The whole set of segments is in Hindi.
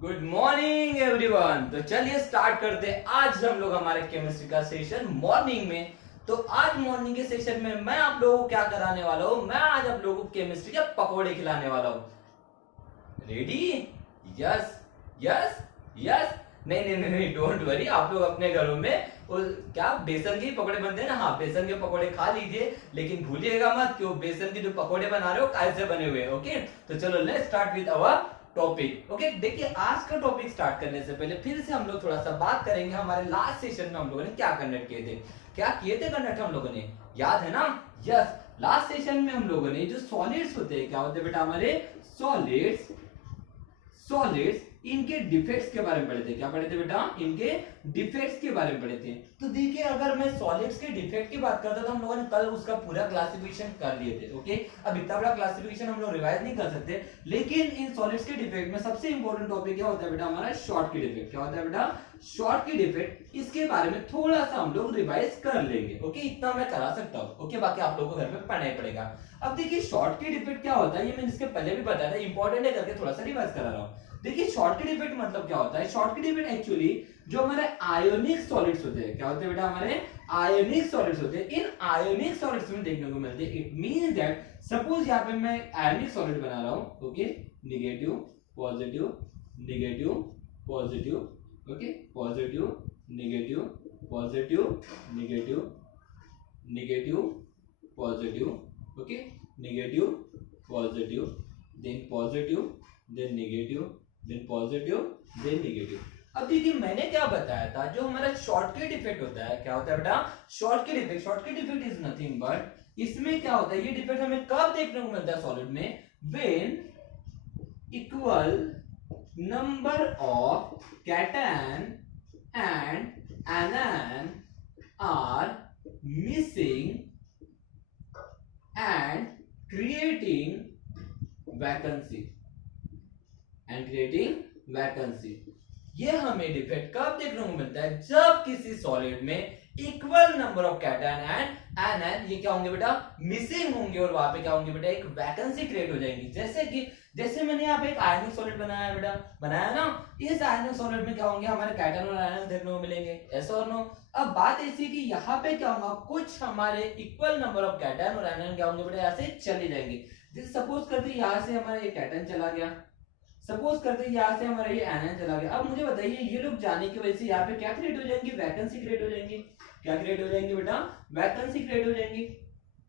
Good morning everyone. तो चलिए स्टार्ट करते हैं आज हम लोग हमारे केमिस्ट्री का सेशन मॉर्निंग में। तो आज मॉर्निंग के सेशन में मैं आप लोगों को क्या कराने वाला हूँ, मैं आज आप लोगों को केमिस्ट्री के पकौड़े खिलाने वाला हूँ। रेडी? Yes yes yes. नहीं नहीं नहीं नहीं, डोंट वरी। आप लोग अपने घरों में क्या बेसन के पकौड़े बनते हैं ना, हाँ बेसन के पकौड़े खा लीजिए, लेकिन भूलिएगा मत कि वो बेसन के जो पकौड़े बना रहे हो कैसे बने हुए। ओके, तो चलो let's start with our topic. Okay, देखिए आज का टॉपिक स्टार्ट करने से पहले फिर से हम लोग थोड़ा सा बात करेंगे हमारे लास्ट सेशन में हम लोगों ने क्या कंडक्ट किए थे। क्या किए थे कंडक्ट हम लोगों ने, याद है ना? यस, लास्ट सेशन में हम लोगों ने जो सॉलिड्स होते हैं, क्या होते हैं बेटा हमारे सॉलिड्स, सॉलिड्स इनके डिफेक्ट्स के बारे में पढ़े थे। क्या पढ़े थे बेटा? इनके डिफेक्ट्स के बारे में पढ़े थे। तो देखिए अगर मैं सॉलिड्स के डिफेक्ट की बात करता तो हम लोगों ने कल उसका पूरा क्लासिफिकेशन कर लिए थे। ओके, अब इतना बड़ा क्लासिफिकेशन हम लोग रिवाइज नहीं कर सकते, लेकिन इन सॉलिड्स के डिफेक्ट में सबसे इंपॉर्टेंट टॉपिक क्या होता है बेटा हमारा? शॉर्ट की डिफेक्ट। क्या होता है बेटा? शॉर्ट की डिफेक्ट। इसके बारे में थोड़ा सा हम लोग रिवाइज कर लेंगे। ओके, इतना मैं करा सकता हूँ। ओके, बाकी आप लोगों को घर में पढ़ना ही पड़ेगा। अब देखिए शॉर्ट की डिफेक्ट क्या होता है, ये मैंने इसके पहले भी बताया था, इंपॉर्टेंट है करके थोड़ा सा रिवाइज करा रहा हूँ। देखिए शॉर्ट की डिफेक्ट मतलब क्या होता है? शॉर्ट की डिफेक्ट एक्चुअली जो हमारे आयोनिक सॉलिड्स होते हैं, क्या होते हैं बेटा हमारे? आयोनिक सॉलिड्स होते हैं। इन आयोनिक सॉलिड्स में देखने को मिलते हैं। इट मींस दैट सपोज यहाँ पे मैं आयोनिक सॉलिड बना रहा हूँ। Okay, negative positive negative positive, okay positive negative positive negative negative positive, okay negative positive then positive then negative then positive then negative. अब देखिए मैंने क्या बताया था, जो हमारा शॉर्टकट इफेक्ट होता है, क्या होता है बेटा? Shortcut effect. Shortcut effect is nothing but, इसमें क्या होता है, ये डिफेक्ट हमें कब देखने को मिलता है सॉलिड में? When equal number of cation and anion are missing and creating vacancy ये हमें डिफेक्ट कब देखने को मिलता है? जब किसी सॉलिड में equal number of cation and anion ये क्या होंगे बेटा? मिसिंग होंगे, और वहां पे क्या होंगे बेटा? एक वैकेंसी क्रिएट हो जाएगी। जैसे मैंने यहाँ पे एक आयनिक सॉलिड बनाया है बेटा, बनाया ना, इस आयनिक सॉलिड में क्या होंगे? हमारे कैटन और एनायन देखने को मिलेंगे। यस और नो? अब बात ऐसी कि यहाँ पे क्या होगा, कुछ हमारे इक्वल नंबर ऑफ कैटन और एनायन क्या होंगे बेटा? यहाँ से चले जाएंगे। जैसे सपोज करते यहाँ से हमारा ये कैटन चला गया, सपोज करते हैं यहाँ से हमारा ये एनायन चला गया। अब मुझे बताइए ये लोग जाने की वजह से यहाँ पे क्या क्रिएट हो जाएंगी? वैकेंसी क्रिएट हो जाएंगी। क्या क्रिएट हो जाएंगी बेटा? वैकेंसी क्रिएट हो जाएंगी।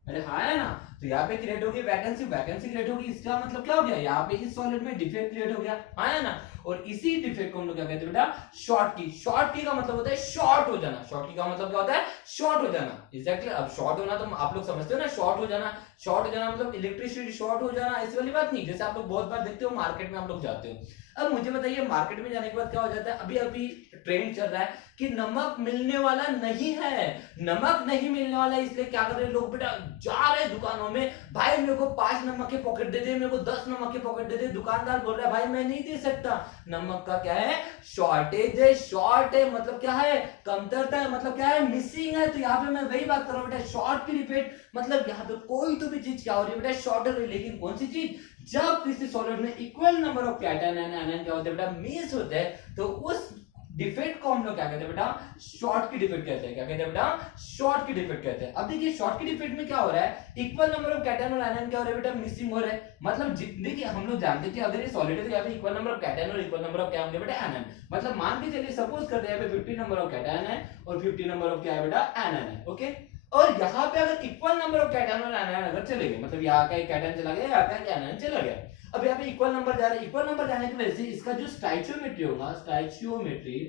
अरे हाँ है ना? तो यहाँ पे क्रिएट होगी वैकेंसी, वैकेंसी क्रिएट होगी, इसका मतलब क्या हो गया? यहाँ पे इस सॉलिड में डिफेक्ट क्रिएट हो गया। हाँ है ना? और इसी डिफेक्ट को हम लोग क्या कहते हैं बेटा? शॉर्ट की। शॉर्ट की का मतलब होता है शॉर्ट हो जाना। शॉर्ट की का मतलब क्या होता है? शॉर्ट हो जाना। एग्जैक्टली। अब शॉर्ट होना तो आप लोग समझते हो ना, शॉर्ट हो जाना। शॉर्ट हो जाना मतलब इलेक्ट्रिसिटी शॉर्ट हो जाना, ऐसी वाली बात नहीं। जैसे आप लोग बहुत बार देखते हो मार्केट में आप लोग जाते हो। अब मुझे बताइए मार्केट में जाने के बाद क्या हो जाता है? अभी अभी ट्रेंड चल रहा है कि नमक मिलने वाला नहीं है, नमक नहीं मिलने वाला है, इसलिए क्या कर रहे हैं लोग बेटा? जा रहे हैं दुकानों में, भाई मेरे को 5 नमक के पॉकेट दे दे, मेरे को 10 नमक के पॉकेट दे दे। दुकानदार बोल रहा है भाई मैं नहीं दे सकता, नमक का क्या है? शॉर्टेज है। शॉर्ट है मतलब क्या है? कमतरता है, मतलब क्या है? मिसिंग है। तो यहाँ पे मैं वही बात कर रहा हूँ बेटा, शॉर्ट की डिफेक्ट मतलब यहाँ पे कोई तो भी चीज क्या हो रही है बेटा? शॉर्ट हो रही है। लेकिन कौन सी चीज? जब किसी सॉलिड में equal number of cation and anion क्या होते हैं बेटा? मिस होते हैं, तो उस डिफेक्ट को हम लोग क्या कहते हैं बेटा? शॉर्ट की डिफेक्ट कहते हैं। क्या कहते हैं बेटा? शॉर्ट की डिफेक्ट कहते हैं। अब देखिए शॉर्ट की डिफेक्ट में क्या हो रहा है? इक्वल नंबर ऑफ कैटन और एनायन क्या हो रहा है बेटा? मिसिंग हो रहा है। मतलब देखिए हम लोग जानते हैं कि अगर ये सॉलिड है तो यहाँ पे इक्वल नंबर ऑफ कैटन और इक्वल नंबर ऑफ क्या होंगे बेटा? एनायन। मतलब मान के चलिए सपोज करते हैं यहाँ पे 50 नंबर ऑफ कैटन है और 50 नंबर ऑफ क्या है बेटा? एनायन है। ओके, और यहाँ पे अगर इक्वल नंबर ऑफ कैटन और एनायन अगर चले गए, मतलब यहाँ का एक कैटन चला गया, यहाँ का एक एनायन चला गया, अब यहाँ पे इक्वल नंबर जा रहा है। इक्वल नंबर जाने की वजह से इसका जो स्टाइचियोमेट्री होगा, स्टाइचियोमेट्री,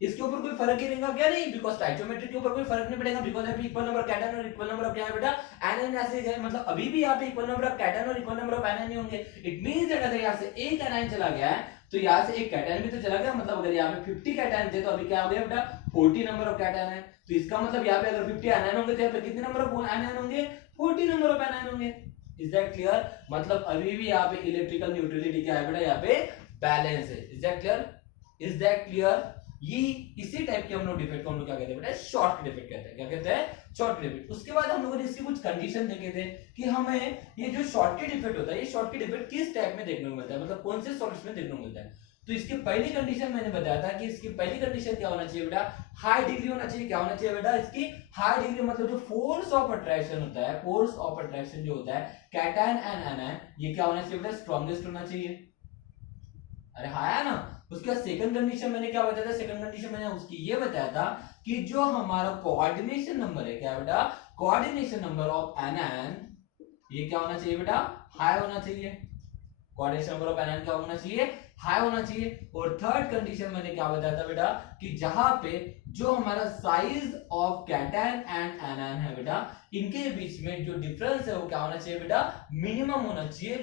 इसके ऊपर कोई फर्क ही रहेगा क्या? नहीं, बिकॉज स्टाइचियोमेट्री के ऊपर कोई फर्क नहीं पड़ेगा, बिकॉज यहाँ पे इक्वल नंबर कैटन और इक्वल नंबर ऑफ क्या है बेटा? एनायन ऐसे ही है। मतलब अभी भी यहाँ पे इक्वल नंबर ऑफ कैटन और इक्वल नंबर ऑफ एनायन नहीं होंगे। इट मींस दैट अगर यहाँ से एक एनायन चला गया है तो यहाँ से एक कैटन भी तो चला गया। मतलब अगर यहाँ पे 50 कैटन थे तो अभी क्या हो गया बेटा? 40 नंबर ऑफ कैटन है। तो इसका मतलब यहाँ पे अगर 50 एनायन होंगे तो यहाँ पे कितने नंबर ऑफ एनायन होंगे? 40 नंबर ऑफ एनायन होंगे। Is that clear? मतलब अभी भी यहाँ पे इलेक्ट्रिकल न्यूट्रलिटी क्या है बेटा? यहाँ पे बैलेंस है। Is that clear? Is that clear? ये इसी टाइप के हम लोग डिफेक्ट को हम लोग क्या कहते हैं बेटा, शॉर्ट डिफेक्ट कहते हैं। क्या कहते हैं, शॉर्ट डिफेक्ट। उसके बाद हम लोगों ने इसकी कुछ कंडीशन देखे थे कि हमें ये जो शॉर्ट डिफेक्ट होता है, ये शॉर्ट डिफेक्ट किस टाइप में देखने को मिलता है, मतलब कौन से सॉलिड्स में देखने को मिलता है। तो इसकी पहली कंडीशन मैंने बताया था कि इसकी पहली कंडीशन क्या होना चाहिए बेटा, हाई डिग्री होना चाहिए। क्या होना चाहिए बेटा, इसकी हाई डिग्री, मतलब जो फोर्स ऑफ अट्रैक्शन होता है, फोर्स ऑफ अट्रैक्शन जो होता है कैटायन एंड एनायन, ये क्या होना चाहिए बेटा, स्ट्रॉन्गेस्ट होना चाहिए। अरे हाँ है ना। उसके बाद सेकंड कंडीशन मैंने क्या बताया था, सेकंड कंडीशन मैंने उसकी ये बताया था कि जो हमारा कोऑर्डिनेशन नंबर है, क्या बेटा, कोऑर्डिनेशन नंबर ऑफ एनायन, ये क्या होना चाहिए बेटा, हाई होना चाहिए। कोऑर्डिनेशन नंबर ऑफ एनायन क्या होना चाहिए, हाई होना चाहिए। और थर्ड कंडीशन मैंने क्या बताया था बेटा, कि जहां पे जो हमारा size of cation and anion है बेटा, इनके बीच में जो डिफरेंस है वो क्या होना चाहिए बेटा, मिनिमम होना चाहिए,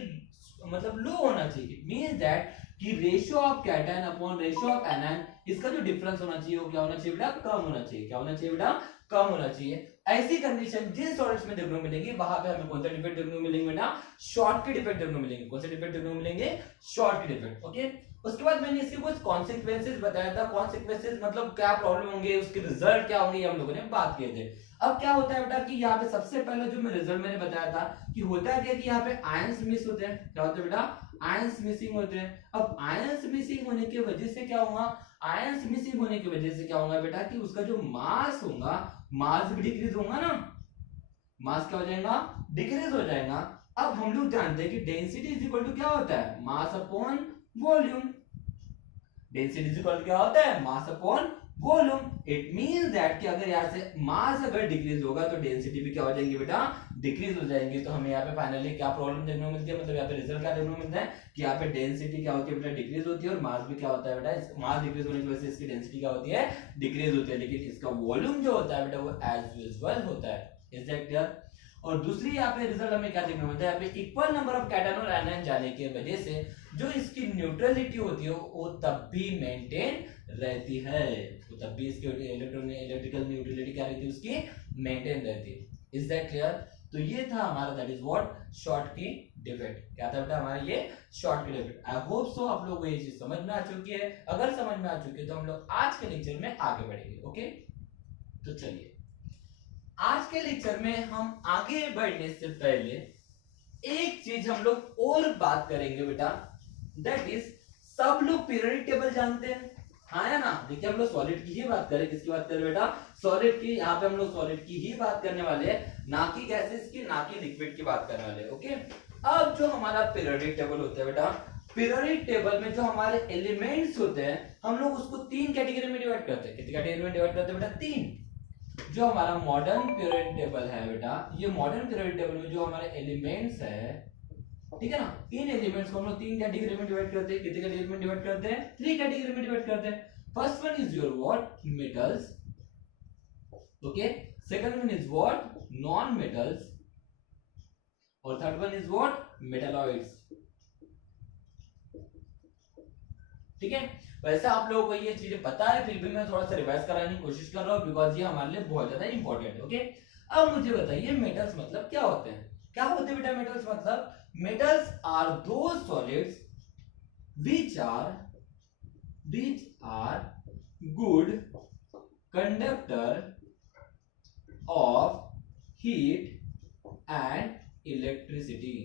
मतलब लो होना चाहिए। मींस दैट कि ratio of cation upon ratio of anion, इसका जो डिफरेंस होना चाहिए वो क्या होना चाहिए बेटा, कम होना चाहिए। क्या होना चाहिए बेटा, कम होना चाहिए। ऐसी कंडीशन जिन सॉलिड्स में देखने को मिलेगी, वहां पे हमें कौन सा डिफेक्ट देखने को मिलेंगे बेटा, शॉर्ट के डिफेक्ट देखने को मिलेंगे। कौन से डिफेक्ट देखने को मिलेंगे, शॉर्ट के डिफेक्ट। ओके, उसके बाद मैंने इसके कुछ कॉन्सिक्वेंसेस बताया था। कॉन्सिक्वेंसेस मतलब क्या प्रॉब्लम होंगे, उसके रिजल्ट क्या होंगे, ये हम लोगों ने बात किए थे। अब क्या होता है बेटा कि यहाँ पे सबसे पहले जो मैं रिजल्ट मैंने बताया था कि होता है क्या कि यहाँ पे आयंस मिस होते हैं। क्या होते हैं बेटा, आयंस मिसिंग होते हैं। अब आयंस मिसिंग होने की वजह से क्या होगा, आयंस मिसिंग होने की वजह से क्या होगा बेटा कि उसका जो मास होगा, मास भी डिक्रीज होगा ना, मास क्या हो जाएगा, डिक्रीज हो जाएगा। अब हम लोग जानते हैं कि डेंसिटी इज इक्वल टू क्या होता है, mass upon volume. Density is equal to क्या होता है, mass upon volume. It means that कि अगर यहाँ से मास अगर डिक्रीज होगा तो डेंसिटी भी क्या हो जाएंगी बेटा, डिक्रीज हो जाएंगी। तो हमें यहाँ पे फाइनली क्या प्रॉब्लम देखने को मिलती है, मतलब यहाँ पे रिजल्ट क्या देखने को मिलता है कि यहाँ पे डेंसिटी क्या होती है बेटा, डिक्रीज होती है। और मास भी क्या होता है बेटा, मास डिक्रीज होने की वजह से इसकी डेंसिटी क्या होती है, डिक्रीज होती है। लेकिन इसका वॉल्यूम जो होता है बेटा वो एज यूजुअल होता है। Is that clear. और दूसरी यहाँ पे रिजल्ट हमें क्या देखने को मिलता है, यहाँ पे इक्वल नंबर ऑफ कैटायन और एनायन जाने की वजह से जो इसकी न्यूट्रलिटी होती है वो तब भी मेंटेन रहती है। तो तब भी इसकी इलेक्ट्रिकल न्यूट्रलिटी क्या रहती है, उसकी मेंटेन रहती है। Is that clear. तो ये था हमारा, दैट इज व्हाट, शॉर्ट की डिफेक्ट। क्या था बेटा हमारा ये शॉर्ट की डिफेक्ट। आई होप सो आप लोगों को ये चीज समझ में आ चुकी है। अगर समझ में आ चुकी है तो हम लोग आज के लेक्चर में आगे बढ़ेंगे। ओके, तो चलिए आज के लेक्चर में हम आगे बढ़ने से पहले एक चीज हम लोग और बात करेंगे बेटा, दैट इज सब लोग पीरियोडिक टेबल जानते हैं, हाँ या ना। देखिए हम लोग सॉलिड की ही बात करें, किसकी बात करें बेटा, सॉलिड की। यहाँ पे हम लोग सॉलिड की ही बात करने वाले हैं, ना कि गैसेस की, ना कि लिक्विड की बात करने वाले हैं। ओके, अब जो हमारा पीरियोडिक टेबल होता है बेटा, पीरियोडिक टेबल में जो हमारे एलिमेंट्स होते हैं हम लोग उसको तीन कैटेगरी में डिवाइड करते हैं। कितनी कैटेगरी में डिवाइड करते हैं बेटा, तीन। जो हमारा मॉडर्न पीरियोडिक टेबल है बेटा, ये मॉडर्न पीरियोडिक टेबल में जो हमारे एलिमेंट्स है, ठीक है ना, इन एलिमेंट्स को हम लोग तीन कैटेगरी में डिवाइड करते हैं। कितने कैटेगरी में डिवाइड करते हैं, थ्री कैटेगरी में डिवाइड करते हैं। First one is your what, metals. Okay, second one is what, non metals. और third one is what, metalloids. ठीक है, वैसे आप लोगों को ये चीजें पता है, फिर भी मैं थोड़ा सा रिवाइज कराने की कोशिश कर रहा हूँ बिकॉज ये हमारे लिए बहुत ज्यादा इंपॉर्टेंट है। ओके, अब मुझे बताइए मेटल्स मतलब क्या होते हैं। क्या होते हैं बेटा मेटल्स मतलब, metals are those solids which are good conductor of heat and electricity।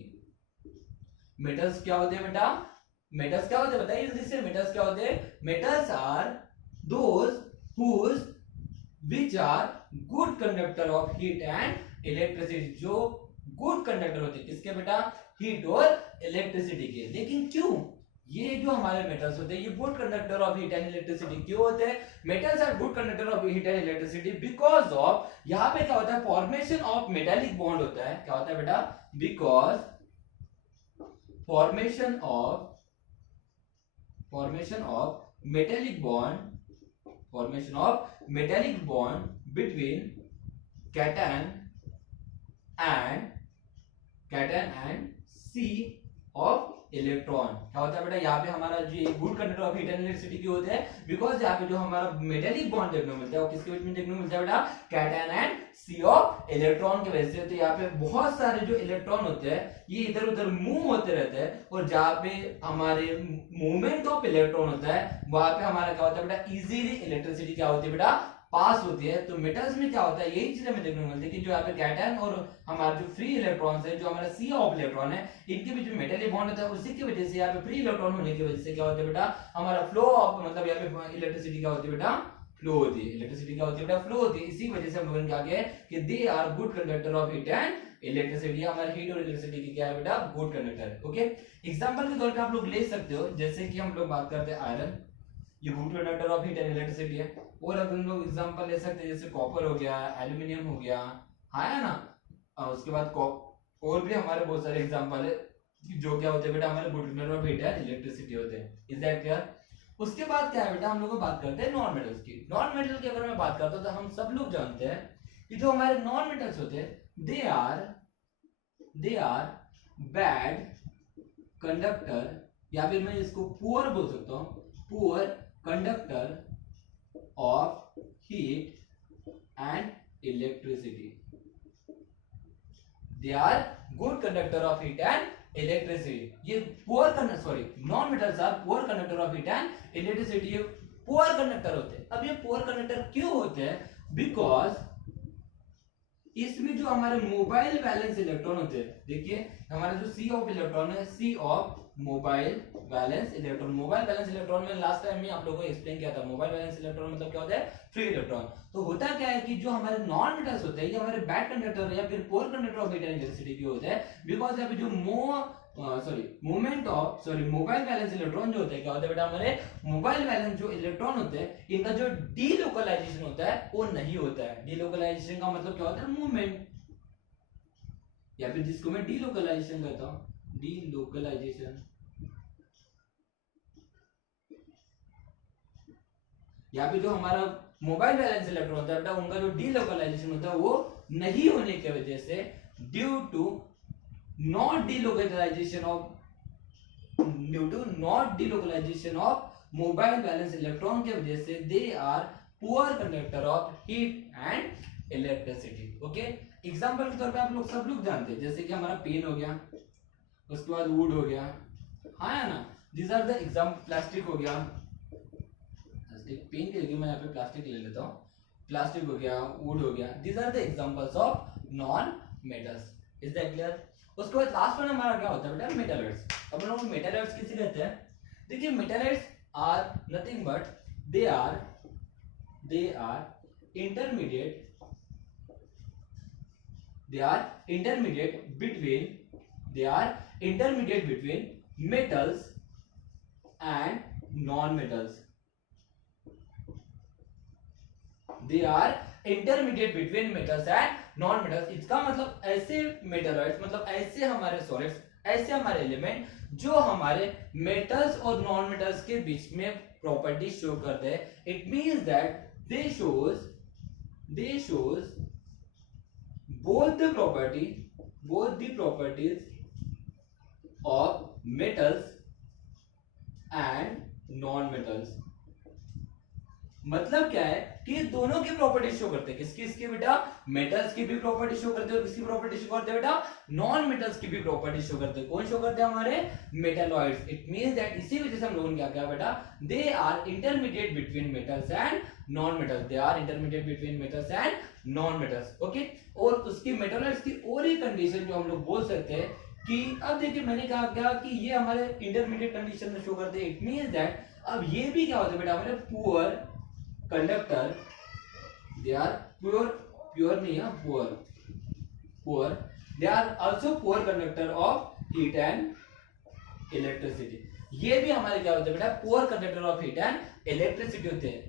Metals क्या होते हैं बेटा, मेटल्स क्या होते हैं बताइए जल्दी से, मेटल्स क्या होते हैं, metals are those whose which are good conductor of heat and electricity। जो गुड कंडक्टर होते हैं किसके बेटा, हीट और इलेक्ट्रिसिटी के। लेकिन क्यों ये जो हमारे मेटल्स होते हैं ये good conductor of heat and electricity क्यों होते हैं, metals are good conductor of heat and electricity because of, यहाँ पे क्या होता है, फॉर्मेशन ऑफ मेटालिक बॉन्ड होता है। क्या होता है बेटा, because formation of metallic bond between cation and C of electron. क्या होता है बेटा, यहाँ पे हमारा जो good conductor of heat and electricity क्यों होते हैं, बिकॉज यहाँ पे जो हमारा मेटेलिक बॉन्ड देखने को मिलता है वो किसके बीच में देखने को मिलता है बेटा, cation and sea of electron की वजह से। तो यहाँ पे बहुत सारे जो इलेक्ट्रॉन होते हैं ये इधर उधर मूव होते रहते हैं, और जहाँ पे हमारे मूवमेंट ऑफ इलेक्ट्रॉन होता है वहां पे हमारा क्या होता है बेटा, इजीली इलेक्ट्रिसिटी क्या होती है बेटा, पास होती है। तो मेटल्स में क्या होता है, यही चीज हमें देखने को मिलती है कि जो यहाँ पे कैटायन और हमारा जो फ्री इलेक्ट्रॉन्स है, जो हमारा सी ऑफ इलेक्ट्रॉन है, इनके बीच में मेटलिक बॉन्ड होता है, उसी की वजह से यहाँ पे फ्री इलेक्ट्रॉन होने की वजह से क्या होता है बेटा, हमारा फ्लो ऑफ मतलब यहाँ पे इलेक्ट्रिसिटी क्या होती है बेटा, फ्लो होती है। इलेक्ट्रिसिटी क्या होती है बेटा, फ्लो होती है। इसी वजह से हम लोगों ने क्या किया कि they are good conductor of heat and electricity. हमारे हीट और इलेक्ट्रिसिटी की क्या है बेटा, गुड कंडक्टर है। ओके, एग्जांपल के तौर पे आप लोग ले सकते हो, जैसे कि हम लोग बात करते हैं आयरन, ये good conductor of heat and electricity है। और अब हम लोग एग्जांपल ले सकते हैं जैसे कॉपर हो गया, एल्यूमिनियम हो गया, है ना। उसके बाद और भी हमारे बहुत सारे एग्जांपल है जो क्या होते हैं बेटा, हमारे good conductor of heat and electricity होते हैं। Is that clear? उसके बाद क्या है बेटा, हम लोग बात करते हैं नॉन मेटल्स की। नॉन मेटल की अगर मैं बात करता हूं तो हम सब लोग जानते हैं कि जो हमारे नॉन मेटल्स होते हैं दे आर बैड कंडक्टर, या फिर मैं इसको पुअर बोल सकता हूं, poor conductor of heat and electricity. They are good conductor of heat and electricity. ये poor conductor, sorry, non metals are poor conductor of heat and electricity. ये पुअर कंडक्टर होते हैं। अब ये पुअर कंडक्टर क्यों होते हैं, बिकॉज इसमें जो हमारे मोबाइल वैलेंस इलेक्ट्रॉन होते हैं, देखिए हमारा जो सी ऑफ इलेक्ट्रॉन है, sea of mobile valence electron. Mobile valence electron में लास्ट टाइम में आप लोगों को एक्सप्लेन किया था, मोबाइल वैलेंस इलेक्ट्रॉन मतलब क्या होता है, फ्री इलेक्ट्रॉन। तो होता क्या है कि जो हमारे नॉन मेटल्स होते हैं ये हमारे बैड कंडक्टर या फिर poor conductor of heat and electricity के होते हैं, बिकॉज यहाँ पे जो मोबाइल वैलेंस इलेक्ट्रॉन जो होते हैं, क्या होता है बेटा, हमारे मोबाइल वैलेंस जो इलेक्ट्रॉन होते हैं इनका जो डीलोकलाइजेशन होता है वो नहीं होता है। डीलोकलाइजेशन का मतलब क्या होता है, मूवमेंट, या फिर जिसको मैं डीलोकलाइजेशन कहता हूं, डीलोकलाइजेशन। यहाँ पे जो हमारा मोबाइल वैलेंस इलेक्ट्रॉन होता है बेटा, उनका जो डीलोकलाइजेशन होता है वो नहीं होने की वजह से, due to not delocalization of mobile valence electron के वजह से, they are poor conductor of heat and electricity. Okay, example के तौर पे आप लोग सब लोग जानते हैं, जैसे कि हमारा पेन हो गया, उसके बाद वुड हो गया, हाँ ना, these are the example. Plastic हो गया, पेन के जगह मैं यहाँ पे प्लास्टिक ले लेता हूँ, प्लास्टिक हो गया, वुड हो गया, these are the examples of non metals. Is that clear? उसके बाद लास्ट वन हमारा क्या होता है बेटा, मेटलॉइड्स। अब हम लोग मेटलॉइड्स किसे कहते हैं, देखिए metalloids are nothing but they are intermediate between metals and non-metals. They are intermediate between metals and non-metals. इसका मतलब ऐसे मेटलॉइड्स, मतलब ऐसे हमारे सॉलिड्स, ऐसे हमारे एलिमेंट जो हमारे मेटल्स और नॉन मेटल्स के बीच में प्रॉपर्टी शो करते हैं। It means that they shows both the properties of metals and non metals। मतलब क्या है कि ये दोनों की प्रॉपर्टी शो करते हैं। किसकी बेटा, मेटल्स की भी प्रॉपर्टी शो करते हैं, और किसकी प्रॉपर्टी शो करते हैं बेटा, नॉन मेटल्स की भी प्रॉपर्टी शो करते हैं। कौन शो करते हैं, हमारे मेटलॉइड्स। इट मींस दैट इसी वजह से हम लोगों ने क्या किया बेटा, they are intermediate between metals and non metals. They are intermediate between metals and non metals. Okay, और उसकी मेटलॉइड्स की और एक कंडीशन जो हम लोग बोल सकते हैं कि, अब देखिए मैंने कहा क्या कि ये हमारे इंटरमीडिएट कंडीशन में शो करते हैं। इट मींस दैट अब ये भी क्या होता है बेटा, हमारे poor conductor, they are pure नहीं है, poor, they are also poor conductor of heat and electricity. ये भी हमारे क्या होते हैं बेटा, poor conductor of heat and electricity होते हैं।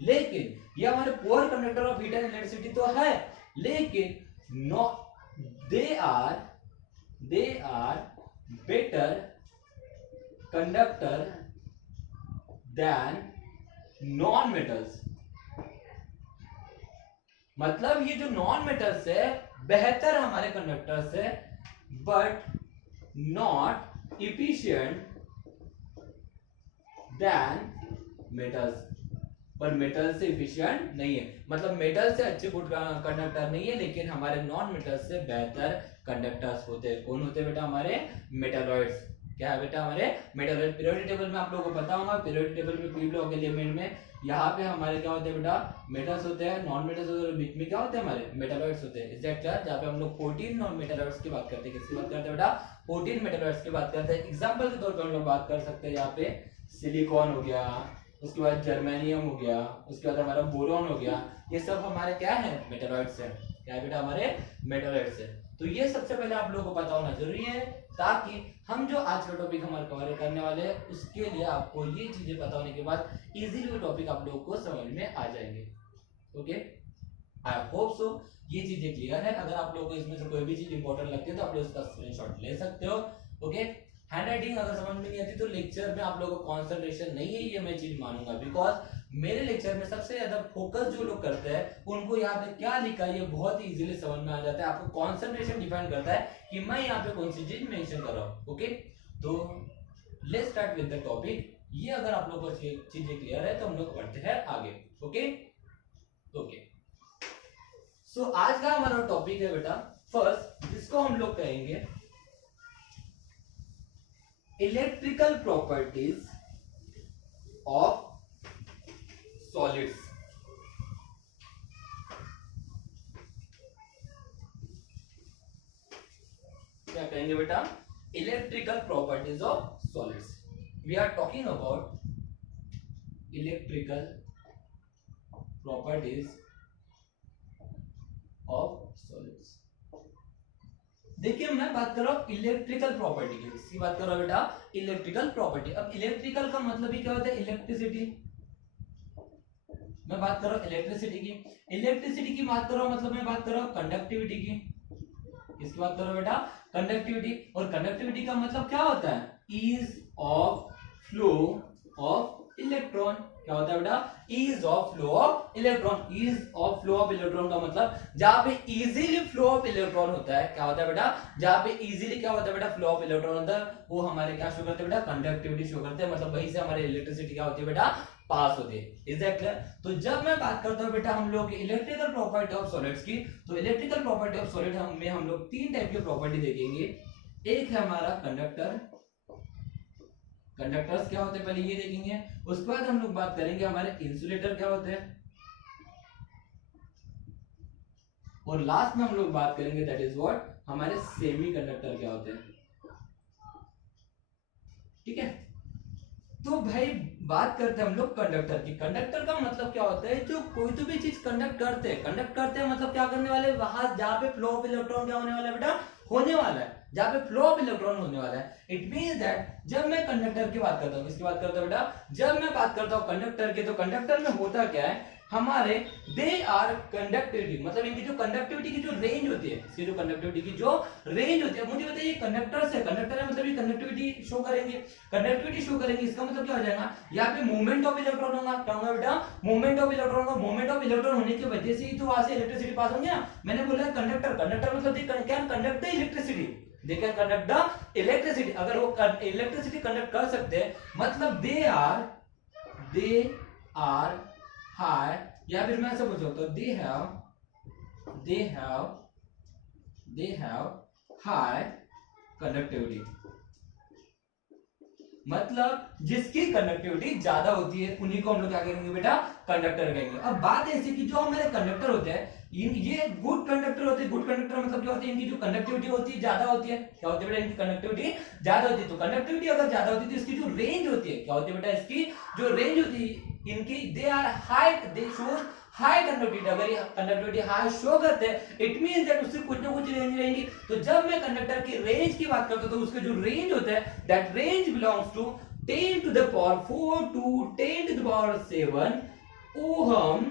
लेकिन ये हमारे poor conductor of heat and electricity तो है, लेकिन they are better conductor than non metals. मतलब ये जो नॉन मेटल्स है बेहतर हमारे कंडक्टर्स है, but not efficient than metals, पर मेटल से इफिशिएंट नहीं है, मतलब मेटल से अच्छे गुड कंडक्टर नहीं है, लेकिन हमारे नॉन मेटल से बेहतर कंडक्टर्स होते हैं। कौन होते हैं बेटा? हमारे मेटलॉइड्स। क्या है बेटा? हमारे मेटलॉइड। पीरियोडिक टेबल में आप लोगों को पता होगा, पीरियोडिक टेबल में पी ब्लॉक एलिमेंट में यहाँ पे हमारे क्या होते हैं बेटा? मेटल्स होते हैं, नॉन मेटल्स होते हैं, बीच में क्या होते हैं? हमारे मेटलॉइड्स होते हैं। Is that clear? जहाँ पे हम लोग 14 नॉन मेटलॉइड्स की बात करते हैं। किसकी बात करते हैं बेटा? 14 मेटलॉइड्स की बात करते हैं। एग्जांपल के तौर पे हम लोग बात कर सकते हैं, यहाँ पे सिलिकॉन हो गया, उसके बाद जर्मेनियम हो गया, उसके बाद हमारा बोरॉन हो गया, ये सब हमारे क्या है? मेटलॉइड्स है। क्या है बेटा? हमारे मेटलॉइड्स है। तो ये सबसे पहले आप लोगों को पता होना जरूरी है, ताकि हम जो आज का टॉपिक हमारे कवर करने वाले हैं उसके लिए आपको ये चीजें पता होने के बाद इजीली वो टॉपिक आप लोगों को समझ में आ जाएंगे। ओके, आई होप सो ये चीजें क्लियर है। अगर आप लोगों को इसमें से कोई भी चीज इंपॉर्टेंट लगती है तो आप लोग उसका स्क्रीनशॉट ले सकते हो। ओके, हैंडराइटिंग अगर समझ में नहीं आती तो लेक्चर में आप लोगों को कंसंट्रेशन नहीं है, ये मैं चीज मानूंगा, बिकॉज मेरे लेक्चर में सबसे ज्यादा फोकस जो लोग करते हैं उनको यहाँ पे क्या लिखा है ये बहुत ही इजीली समझ में आ जाता है। आपको कंसंट्रेशन डिफाइन करता है कि मैं यहाँ पे कौन सी चीज मेंशन कर रहा हूँ। ओके, तो let's start with the topic. ये अगर आप लोगों को चीजें क्लियर है तो हम लोग बढ़ते हैं आगे। ओके ओके, सो आज का हमारा टॉपिक है बेटा फर्स्ट, जिसको हम लोग कहेंगे इलेक्ट्रिकल प्रॉपर्टीज ऑफ सॉलिड्स। क्या कहेंगे बेटा? Electrical properties of solids. We are talking about electrical properties of solids. देखिए मैं बात कर रहा हूं इलेक्ट्रिकल प्रॉपर्टी की। इसकी बात कर रहा हूं बेटा इलेक्ट्रिकल प्रॉपर्टी। अब इलेक्ट्रिकल का मतलब ही क्या होता है? इलेक्ट्रिसिटी। मैं बात कर रहा हूं इलेक्ट्रिसिटी की। इलेक्ट्रिसिटी की बात कर रहा हूं मतलब मैं बात कर रहा हूं कंडक्टिविटी की। किसकी बात कर रहा हूं बेटा? कंडक्टिविटी। और कंडक्टिविटी का मतलब क्या होता है? Ease of flow of electron. क्या होता है बेटा? Ease of flow of electron. Ease of flow of electron का मतलब जहां पे इजीली फ्लो ऑफ इलेक्ट्रॉन होता है, क्या होता है बेटा? जहां पे इजीली क्या होता है बेटा? फ्लो ऑफ इलेक्ट्रॉन होता है, वो हमारे क्या शो करते हैं बेटा? कंडक्टिविटी शो करते हैं। मतलब वहीं से हमारी इलेक्ट्रिसिटी क्या होती है बेटा? पास होती है। Is that clear? तो जब मैं बात करता हूं बेटा हम लोग इलेक्ट्रिकल प्रॉपर्टी ऑफ सॉलिड्स की, तो इलेक्ट्रिकल प्रॉपर्टी ऑफ सॉलिड में हम लोग तीन टाइप की प्रॉपर्टी देखेंगे। एक है हमारा कंडक्टर। कंडक्टर्स क्या होते हैं पहले ये देखेंगे। उसके बाद हम लोग बात करेंगे हमारे इंसुलेटर क्या होते हैं, और लास्ट में हम लोग बात करेंगे दैट इज व्हाट हमारे सेमीकंडक्टर क्या होते हैं। ठीक है, तो भाई बात करते हैं हम लोग कंडक्टर की। कंडक्टर का मतलब क्या होता है? जो कोई तो भी चीज कंडक्ट करते हैं मतलब क्या करने वाले? वहां जहां पे फ्लो ऑफ इलेक्ट्रॉन क्या होने वाला है बेटा? होने वाला है। जहां पे फ्लो ऑफ इलेक्ट्रॉन होने वाला है। इट मींस दैट जब मैं कंडक्टर की बात करता हूं, किसकी बात करता हूं बेटा? जब मैं बात करता हूं कंडक्टर की, तो कंडक्टर में होता क्या है? हमारे दे आर कंडक्टिविटी, मतलब इनकी जो कंडक्टिविटी की जो रेंज होती है, इसकी जो कंडक्टिविटी की जो रेंज होती है, मुझे बताइए कंडक्टर्स है, कंडक्टर है मतलब ये कंडक्टिविटी शो करेंगे। कंडक्टिविटी शो करेंगे इसका मतलब क्या हो जाएगा? यहाँ पे मूवमेंट ऑफ इलेक्ट्रॉन होगा। क्या होगा बेटा? मूवमेंट ऑफ इलेक्ट्रॉन होगा। मूवमेंट ऑफ इलेक्ट्रॉन होने की वजह से ही तो वहां से इलेक्ट्रिसिटी पास होंगे ना। मैंने बोला कंडक्टर, कंडक्टर मतलब they can conduct the electricity, they can conduct the electricity. अगर वो इलेक्ट्रिसिटी कंडक्ट कर सकते हैं मतलब दे आर हाई, या फिर मैं ऐसा बोल सकता हूं दे हैव हाई कंडक्टिविटी। मतलब जिसकी कंडक्टिविटी ज्यादा होती है उन्हीं को हम लोग क्या कहेंगे बेटा? कंडक्टर कहेंगे। अब बात ऐसी कि जो हमारे कंडक्टर होते हैं ये गुड कंडक्टर होते हैं। गुड कंडक्टर मतलब क्या होती है? इनकी जो कंडक्टिविटी होती है ज्यादा होती है। क्या होती है बेटा? इनकी कंडक्टिविटी ज्यादा होती है। तो कंडक्टिविटी अगर ज्यादा होती है तो इसकी जो रेंज होती है, क्या होती है बेटा? इसकी जो रेंज होती है इनकी, they are high, they show high conductivity. अगर ये कंडक्टिविटी हाई शो करते हैं इट मींस दैट उससे कुछ ना कुछ रेंज रहेंगी। तो जब मैं कंडक्टर की रेंज की बात करता हूं तो उसके जो रेंज होता है that range belongs to 10 to the power 4 to 10 to the power 7 ohm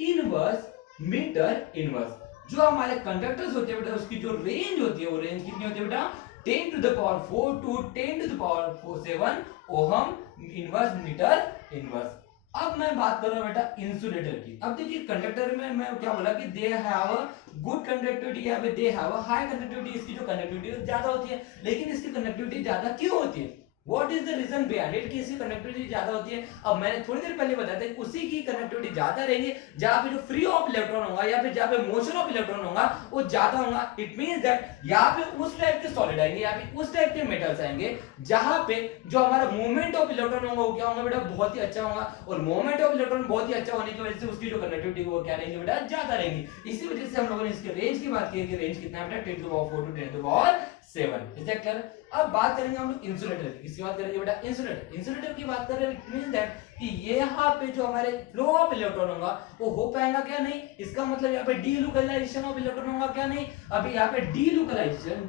inverse metre inverse. जो हमारे कंडक्टर्स होते हैं बेटा उसकी जो रेंज होती है वो रेंज कितनी होती है बेटा? 10 to the power 4 to 10 to the power 7 ohm inverse metre inverse. अब मैं बात कर रहा हूं बेटा इंसुलेटर की। अब देखिए कंडक्टर में मैं क्या बोला कि दे हैव गुड कंडक्टिविटी या दे हैव हाई कंडक्टिविटी, इसकी जो कंडक्टिविटी ज्यादा होती है। लेकिन इसकी कंडक्टिविटी ज्यादा क्यों होती है? What is the reason behind it कि इसकी कंडक्टिविटी ज्यादा होती है? अब मैंने थोड़ी देर पहले बताया था उसी की कंडक्टिविटी ज्यादा रहेगी जहां पे जो फ्री ऑफ इलेक्ट्रॉन होगा या फिर जहां पे मोशन ऑफ इलेक्ट्रॉन होगा वो ज्यादा होगा। इट मींस दैट यहाँ पे उस टाइप के सॉलिड आएंगे, यहाँ पे उस टाइप के मेटल्स आएंगे जहां पे जो हमारा मूवमेंट ऑफ इलेक्ट्रॉन होगा वो क्या होगा बेटा, बहुत ही अच्छा होगा। और मूवमेंट ऑफ इलेक्ट्रॉन बहुत ही अच्छा होने की वजह से उसकी जो कंडक्टिविटी वो क्या रहेंगी बेटा, ज्यादा रहेंगी। इसी वजह से हम लोगों ने इसके रेंज की बात की कि रेंज कितना है बेटा, 10 to the power 4 to 10 to the power 7। Is that clear? अब बात करेंगे हम लोग इंसुलेटर की। किसकी बात करेंगे बेटा? इंसुलेटर। इंसुलेटर की बात कर रहे हैं, इट मींस दैट कि ये यहाँ पे जो हमारे फ्लो ऑफ इलेक्ट्रॉन होगा वो हो पाएगा क्या? नहीं। इसका मतलब यहाँ पे डीलोकलाइजेशन ऑफ इलेक्ट्रॉन होगा क्या? नहीं। अभी यहाँ पे डीलोकलाइजेशन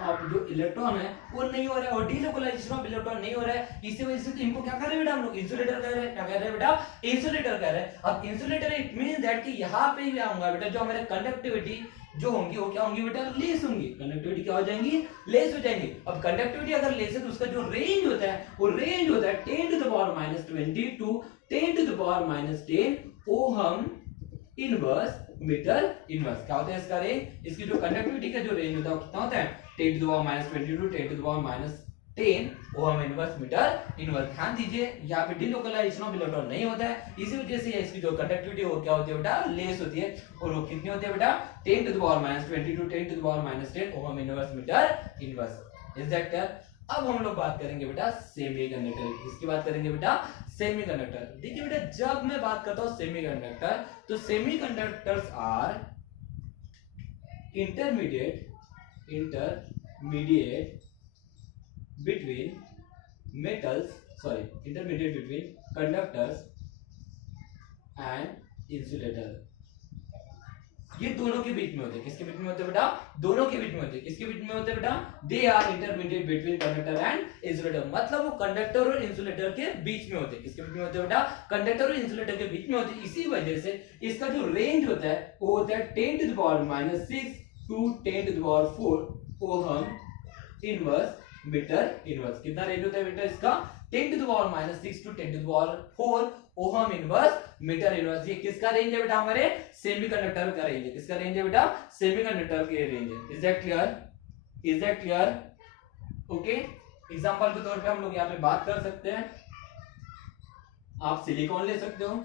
ऑफ जो इलेक्ट्रॉन है वो नहीं हो रहा है, और डीलोकलाइजेशन ऑफ इलेक्ट्रॉन नहीं हो रहा है। इसी वजह से तो इनको क्या कर रहे हैं बेटा हम लोग? इंसुलेटर कह रहे हैं। क्या कह रहे हैं बेटा? इंसुलेटर कह रहे हैं। अब इंसुलेटर इट मींस दैट कि यहाँ पे क्या होगा बेटा, जो हमारे कंडक्टिविटी जो होंगी वो क्या होंगी बेटा, लेस होंगी। कंडक्टिविटी क्या हो जाएंगी? लेस हो जाएंगी। अब कंडक्टिविटी अगर लेस है तो उसका जो रेंज होता है वो रेंज होता है 10 to the power -20 to 10 to the power -10 ohm inverse metre inverse. क्या होता है इसका रेंज? इसकी जो कंडक्टिविटी का जो रेंज होता है वो कितना होता है? 10 to the power -20 to 10 to the power -10 ohm inverse metre inverse. ध्यान दीजिए यहाँ पे डीलोकलाइजेशन ऑफ इलेक्ट्रॉन नहीं होता है, इसी वजह से इसकी जो कंडक्टिविटी वो क्या होती है बेटा, लेस होती है। और वो कितनी होती है बेटा? 10 to the power -20 to 10 to the power -10 ohm inverse metre inverse. Is that clear? अब हम लोग बात करेंगे बेटा सेमीकंडक्टर की। किसकी बात करेंगे बेटा? सेमीकंडक्टर। देखिए बेटा जब मैं बात करता हूं सेमीकंडक्टर, तो semiconductors are intermediate between conductors and insulator। ये दोनों के बीच में होते हैं। किसके बीच में होते हैं बेटा? दोनों के बीच में होते हैं। किसके बीच में होते हैं बेटा? They are intermediate between conductor and insulator. मतलब वो कंडक्टर और इंसुलेटर के बीच में होते हैं। किसके बीच में होते हैं बेटा? कंडक्टर और इंसुलेटर के बीच में होते हैं। इसी वजह से इसका जो रेंज होता है वो होता है 10 to the power -6 to 10 to the power 4 ohm inverse metre inverse. कितना रेंज होता है बेटा इसका? 10 to the power -6 to 10 to the power 4 ohm inverse metre inverse. ये किसका रेंज है बेटा? हमारे सेमीकंडक्टर का रेंज है। किसका रेंज है बेटा? सेमीकंडक्टर के रेंज है। Is that clear? Is that clear? Okay. Example के तौर पे हम लोग यहाँ पे बात कर सकते हैं। आप सिलिकॉन ले सकते हो,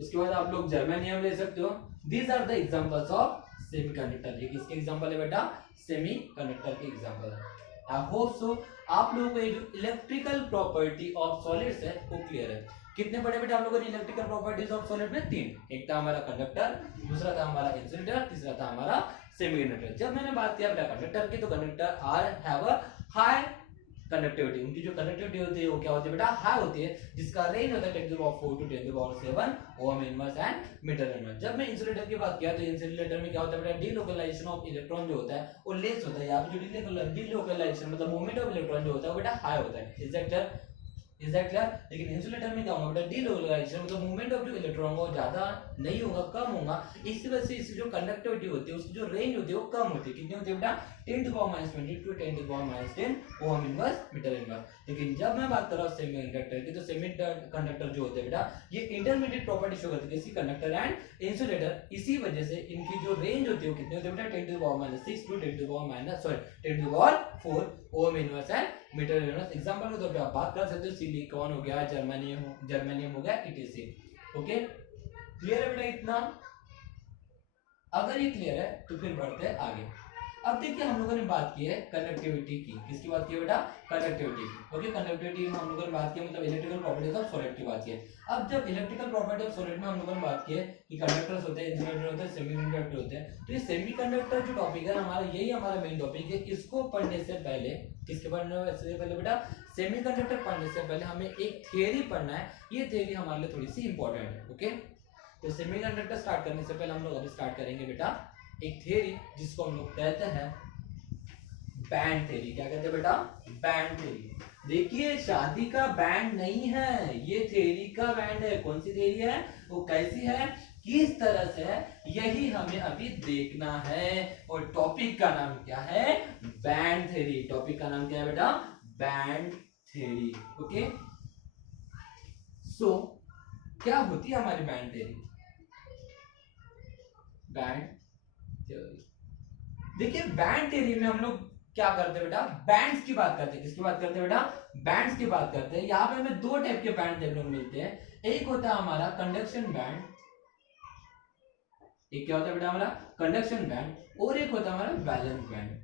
उसके बाद आप लोग जर्मेनियम ले सकते हो। These are the examples of semiconductor. ये किसके एग्जांपल है बेटा? सेमीकंडक्टर के एग्जांपल है। आई होप सो आप लोगों को ये जो इलेक्ट्रिकल प्रॉपर्टी ऑफ सॉलिड्स है वो क्लियर है। कितने पढ़े बेटा आप लोगों ने इलेक्ट्रिकल प्रॉपर्टीज ऑफ सॉलिड में? 3। एक था हमारा कंडक्टर, दूसरा था हमारा इंसुलेटर, तीसरा था हमारा सेमीकंडक्टर। जब मैंने बात किया बेटा कंडक्टर की, तो conductor are have a high conductivity. उनकी जो कंडक्टिविटी होती है वो क्या होती है बेटा? हाई होती है, जिसका रेंज होता है 10 to the power 4 to 10 to the power 7 ohm inverse and metre inverse. जब मैं इंसुलेटर की बात किया तो इंसुलेटर में क्या होता है बेटा? डीलोकलाइजेशन ऑफ इलेक्ट्रॉन जो होता है वो लेस होता है। यहाँ पे जो डीलोकलाइजेशन मतलब मूवमेंट ऑफ इलेक्ट्रॉन जो होता है वो बेटा हाई होता है। Is that clear? Is that clear? लेकिन इंसुलेटर में क्या होगा बेटा? डीलोकलाइजेशन मतलब मूवमेंट ऑफ जो इलेक्ट्रॉन वो ज्यादा नहीं होगा, कम होगा। इसी वजह से इसकी जो कंडक्टिविटी होती है उसकी जो रेंज होती है वो कम होती है। कितनी होती है बेटा? 10 to the power -20 to 10 to the power -10 ohm inverse metre inverse. लेकिन जब मैं बात कर रहा हूँ सेमीकंडक्टर की, तो सेमीकंडक्टर जो होते हैं बेटा ये इंटरमीडिएट प्रॉपर्टी शो करते हैं किसी कंडक्टर एंड इंसुलेटर। इसी वजह से इनकी जो रेंज होती है वो कितनी होती है बेटा? 10 to the power -6 to 10 to the power 4 ohm inverse and metre inverse. Example के तौर पे आप बात कर सकते हो सिलिकॉन हो गया, जर्मेनियम हो गया, etc। ओके, क्लियर है बेटा इतना? अगर ये क्लियर है तो फिर बढ़ते हैं आगे। अब देखिए हम लोगों ने बात की है कंडक्टिविटी की। किसकी बात की है बेटा? कंडक्टिविटी की। ओके, कंडक्टिविटी में हम लोगों ने बात की मतलब इलेक्ट्रिकल प्रॉपर्टीज ऑफ सॉलिड की बात की है। अब जब इलेक्ट्रिकल प्रॉपर्टी ऑफ सॉलिड में हम लोगों ने बात की है कि कंडक्टर्स होते हैं, इंसुलेटर होते हैं, सेमीकंडक्टर होते हैं, तो ये सेमीकंडक्टर जो टॉपिक है हमारा यही हमारा मेन टॉपिक है। इसको पढ़ने से पहले, किसके पढ़ने से पहले बेटा? सेमीकंडक्टर पढ़ने से पहले हमें एक थियरी पढ़ना है। ये थियरी हमारे लिए थोड़ी सी इंपॉर्टेंट है। ओके, तो सेमीकंडक्टर स्टार्ट करने से पहले हम लोग अभी स्टार्ट करेंगे बेटा एक थियरी जिसको हम लोग कहते हैं बैंड थ्योरी। क्या कहते हैं बेटा? Band theory. देखिए शादी का बैंड नहीं है, ये थ्योरी का बैंड है। कौन सी थ्योरी है? वो कैसी है, किस तरह से है, यही हमें अभी देखना है। और टॉपिक का नाम क्या है? Band theory. टॉपिक का नाम क्या है बेटा? Band theory. ओके, सो क्या होती है हमारी बैंड थ्योरी? बैंड थ्योरी, देखिए बैंड थ्योरी में हम लोग क्या करते हैं बेटा, बैंड्स की बात करते हैं। किसकी बात करते हैं बेटा? बैंड्स की बात करते हैं। यहाँ पे हमें दो टाइप के बैंड देखने को मिलते हैं। एक होता है हमारा कंडक्शन बैंड, एक क्या होता है बेटा हमारा कंडक्शन बैंड, और एक होता है हमारा बैलेंस बैंड।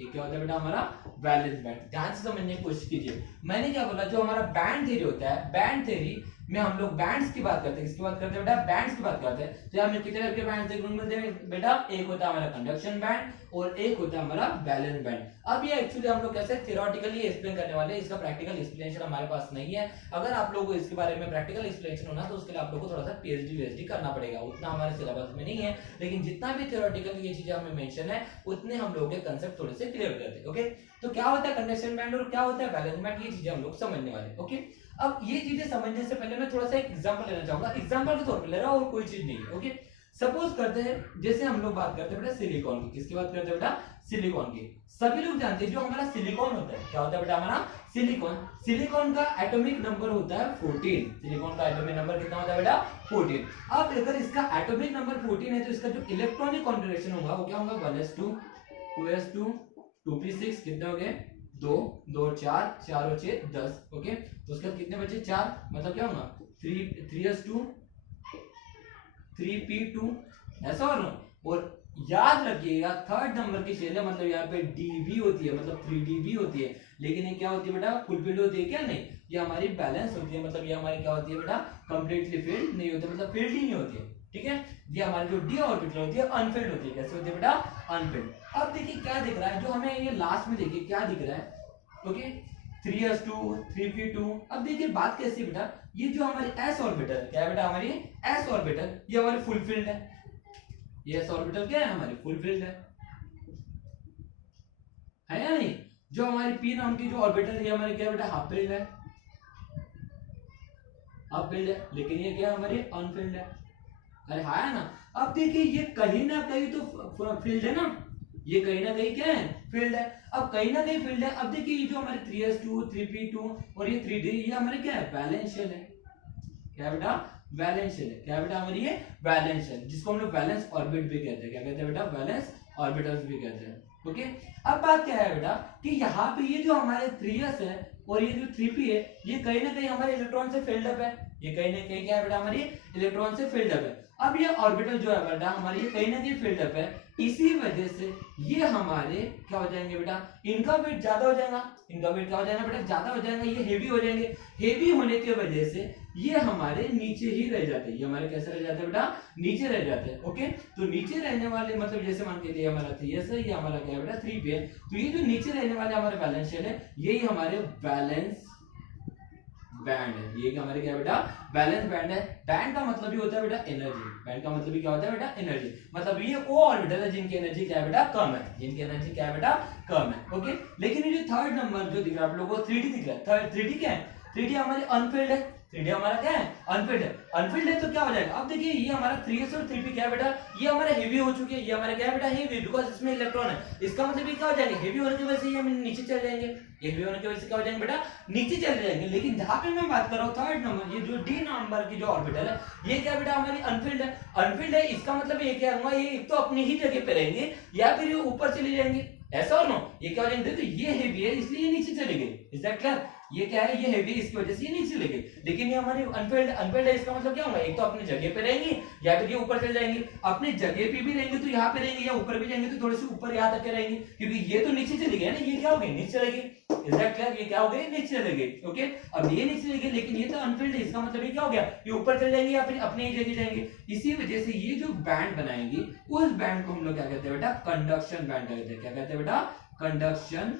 एक क्या होता है बेटा हमारा बैलेंस बैंड। ध्यान से समझने की कोशिश कीजिए, मैंने क्या बोला, जो हमारा बैंड थ्योरी होता है, बैंड थ्योरी में हम लोग बैंड्स की बात करते हैं। किसकी बात करते हैं बेटा? बैंड्स की बात करते हैं। तो यहाँ में कितने टाइप के बैंड देखने को मिलते हैं बेटा? एक होता है हमारा कंडक्शन बैंड और एक होता है हमारा बैलेंस बैंड। अब ये एक्चुअली हम लोग कैसे थियोरेटिकली एक्सप्लेन करने वाले हैं, इसका प्रैक्टिकल एक्सप्लेनेशन हमारे पास नहीं है। अगर आप लोगों को इसके बारे में प्रैक्टिकल एक्सप्लेनेशन होना तो उसके लिए आप लोगों को थोड़ा सा पीएचडी करना पड़ेगा, उतना हमारे सिलेबस में नहीं है। लेकिन जितना भी थियोरेटिकल ये चीजें हमें मेंशन है उतने हम लोगों के कांसेप्ट थोड़े से क्लियर करते हैं। ओके, तो क्या होता है कंडक्शन बैंड और क्या होता है बैलेंस बैंड, ये चीजें हम लोग समझने वाले हैं। ओके, अब ये चीजें समझने से पहले मैं थोड़ा सा एक एग्जांपल लेना चाहूंगा, एग्जांपल के तौर पे ले रहा हूं और कोई चीज नहीं है। ओके, सपोज करते हैं जैसे हम लोग बात करते हैं बेटा सिलिकॉन की। किसकी बात करते हैं बेटा? सिलिकॉन की। सभी लोग जानते हैं जो हमारा सिलिकॉन होता है, क्या होता है बेटा हमारा सिलिकॉन, सिलिकॉन का एटॉमिक नंबर होता है 14। सिलिकॉन का एटॉमिक नंबर कितना होता है बेटा? 14। अब अगर इसका एटॉमिक नंबर 14 है तो इसका जो इलेक्ट्रॉनिक कॉन्फ़िगरेशन होगा वो क्या होगा? 1s2 2s2 2p6 कितने हो गए? 2 2 4 4 और 6 10। ओके, तो उसके बाद कितने बचे? 4, मतलब क्या होगा? 3s2 3p2, ऐसा और याद रखिएगा थर्ड नंबर की शेल है, मतलब यहाँ पे db होती है, मतलब 3db होती है। लेकिन ये क्या होती है बेटा? फुलफिल्ड होती है क्या? नहीं, ये हमारी बैलेंस होती है, मतलब ये हमारी क्या होती है बेटा? कंप्लीटली फिल्ड नहीं होती, मतलब फिल्ड ही नहीं होती है। ठीक है, ये हमारी जो डी ऑर्बिटल होती है अनफिल्ड होती है। कैसे होती है बेटा? अनफिल्ड। अब देखिए क्या दिख रहा है, जो हमें ये लास्ट में देखिए क्या दिख रहा है। Okay, 3s2 3p2। अब देखिए बात कैसी बेटा, ये जो हमारी s ऑर्बिटल क्या है बेटा? हमारी s ऑर्बिटल ये हमारी फुलफिल्ड है। ये s ऑर्बिटल क्या है? हमारी फुलफिल्ड है या नहीं? जो हमारी p नाम की जो ऑर्बिटल है हमारी क्या है बेटा? हाफ फिल्ड है, हाफ फिल्ड है। लेकिन ये क्या है? हमारी अनफिल्ड है। अरे हाँ है ना? अब देखिए ये कहीं ना कहीं तो फील्ड है ना, ये कहीं ना कहीं क्या है? फील्ड है। अब कहीं ना कहीं फील्ड है। अब देखिए ये जो हमारे 3s2 3p2 और ये 3d ये हमारे क्या है? बैलेंस शेल है। क्या है बेटा? बैलेंस शेल है। क्या है बेटा? हमारी ये बैलेंस शेल, जिसको हम लोग बैलेंस ऑर्बिट भी कहते हैं। क्या कहते हैं बेटा? बैलेंस ऑर्बिटल्स भी कहते हैं। ओके, अब बात क्या है बेटा कि यहाँ पे ये जो हमारे 3s है और ये जो 3p है ये कहीं ना कहीं हमारे इलेक्ट्रॉन से फिल्ड अप है। ये कहीं ना कहीं क्या है बेटा? हमारी इलेक्ट्रॉन से फिल्ड अप है। अब ये ऑर्बिटल जो है बेटा हमारी ये कहीं ना कहीं फिल्ड अप है, इसी वजह से ये हमारे क्या हो जाएंगे बेटा? इनका वेट ज्यादा हो जाएगा। इनका वेट क्या हो जाएगा बेटा? ज्यादा हो जाएगा। ये हेवी हो जाएंगे। हेवी होने की वजह से ये हमारे नीचे ही रह जाते हैं। ये हमारे कैसे रह जाते हैं बेटा? नीचे रह जाते हैं। ओके, तो नीचे रहने वाले मतलब जैसे मान के हमारा 3s है, ये हमारा क्या है बेटा? 3p है। तो ये जो नीचे रहने वाले हमारे बैलेंस शेल है यही हमारे बैलेंस बैंड है। ये हमारे क्या बेटा? बैलेंस बैंड है। बैंड का मतलब ये होता है बेटा एनर्जी। बैंड का मतलब क्या होता है बेटा? एनर्जी। मतलब ये वो ऑर्बिटल है जिनकी एनर्जी क्या है बेटा? कम है। जिनकी एनर्जी क्या है बेटा? कम है। ओके, लेकिन ये जो थर्ड नंबर जो दिख रहा है आप लोगों को 3d दिख रहा है, 3d क्या है? 3d हमारी अनफिल्ड है। 3d हमारा क्या है? अनफिल्ड है। अनफिल्ड है तो क्या हो जाएगा? अब देखिए ये हमारा 3s और 3p क्या है बेटा? ये हमारा हेवी हो चुके हैं। ये हमारा क्या है बेटा? हेवी, बिकॉज इसमें इलेक्ट्रॉन है। इसका मतलब ये क्या हो जाएंगे? हेवी होने की वजह से ये हम नीचे चल जाएंगे। हेवी होने की वजह से क्या हो जाएंगे बेटा? नीचे चले जाएंगे। लेकिन जहां पे मैं बात कर रहा हूँ थर्ड नंबर, ये जो डी नंबर की जो ऑर्बिटल है ये क्या बेटा? हमारी अनफिल्ड है। अनफिल्ड है इसका मतलब ये क्या होगा? ये एक तो अपनी ही जगह पे रहेंगे या फिर ये ऊपर चले जाएंगे। ऐसा और नो? ये क्या हो जाएंगे? तो ये हेवी है इसलिए ये नीचे चले गए। Is that clear? ये क्या है? ये हेवी इसकी वजह से ये नीचे चले गए। लेकिन ये हमारी अनफिल्ड है इसका मतलब क्या होगा? एक तो अपनी जगह पे रहेंगी या फिर ये ऊपर चले जाएंगे। अपनी जगह पे भी रहेंगे तो यहाँ पे रहेंगे, या ऊपर भी जाएंगे तो थोड़े से ऊपर यहाँ तक के रहेंगे, क्योंकि ये तो नीचे चले गए ना। ये क्या हो गए? नीचे चले गए। Is that clear? ये क्या हो गए? नीचे चले गए। ओके, अब ये नीचे चले गए लेकिन ये तो अनफिल्ड है, इसका मतलब ये क्या हो गया? ये ऊपर चले जाएंगे या फिर अपनी ही जगह जाएंगे। इसी वजह से ये जो बैंड बनाएंगे उस बैंड को हम लोग क्या कहते हैं बेटा? कंडक्शन बैंड कहते हैं। क्या कहते हैं बेटा? Conduction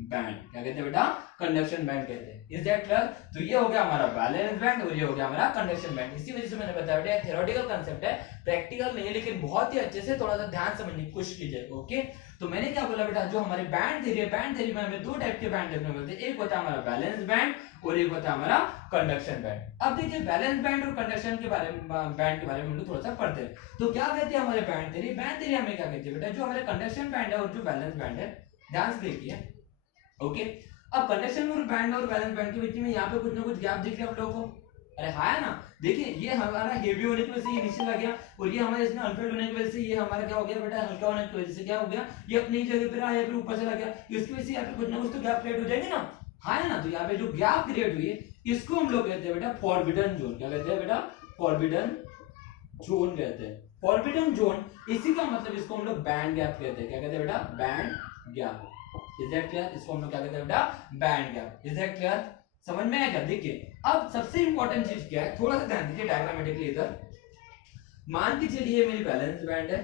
band. क्या कहते हैं बेटा? कंडक्शन बैंड कहते हैं। Is that clear? तो ये हो गया हमारा बैलेंस बैंड और ये हो गया हमारा कंडक्शन बैंड। इसी वजह से मैंने बताया बेटा थ्योरेटिकल कांसेप्ट है, प्रैक्टिकल नहीं है, लेकिन बहुत ही अच्छे से थोड़ा सा ध्यान समझने की कोशिश कीजिए। ओके, तो मैंने क्या बोला बेटा? जो हमारे बैंड थ्योरी है, बैंड थ्योरी में हमें दो टाइप के बैंड देखने को मिलते हैं। एक होता है हमारा बैलेंस बैंड और एक होता है हमारा कंडक्शन बैंड। अब देखिए बैलेंस बैंड और कंडक्शन के बारे में, बैंड के बारे में हम लोग थोड़ा सा पढ़ते हैं। तो क्या कहते हैं हमारे बैंड थ्योरी? बैंड थ्योरी हमें क्या कहती है बेटा? जो हमारे कंडक्शन बैंड है और जो बैलेंस बैंड है, ध्यान से देखिए। ओके, अब कंडक्शन बैंड और वैलेंस बैंड के बीच में यहाँ पे कुछ ना कुछ गैप दिख रहा है आप लोगों को? अरे हाँ है ना, देखिए ये हमारा हेवी होने की वजह से ये नीचे लग गया, और ये हमारे इसमें अनफिल्ड होने की वजह से ये हमारा क्या हो गया बेटा, हल्का होने की वजह से क्या हो गया, ये अपनी जगह पे रहा या फिर ऊपर चला गया। इसकी वजह से यहाँ पे कुछ ना कुछ तो गैप क्रिएट हो जाएगी ना, हाँ है ना। तो यहाँ पे जो गैप क्रिएट हुई है इसको हम लोग कहते हैं बेटा फॉरबिडन जोन। क्या कहते हैं बेटा? फॉरबिडन जोन कहते हैं। फॉरबिडन जोन, इसी का मतलब इसको हम लोग बैंड गैप कहते हैं। क्या कहते हैं बेटा? Band gap. Is that clear? इसको हम लोग क्या कहते हैं बेटा? Band gap. Is that clear? समझ में आया क्या? देखिए अब सबसे इंपॉर्टेंट चीज क्या है, थोड़ा सा ध्यान दीजिए डायग्रामेटिकली इधर। मान के चलिए मेरी बैलेंस बैंड है,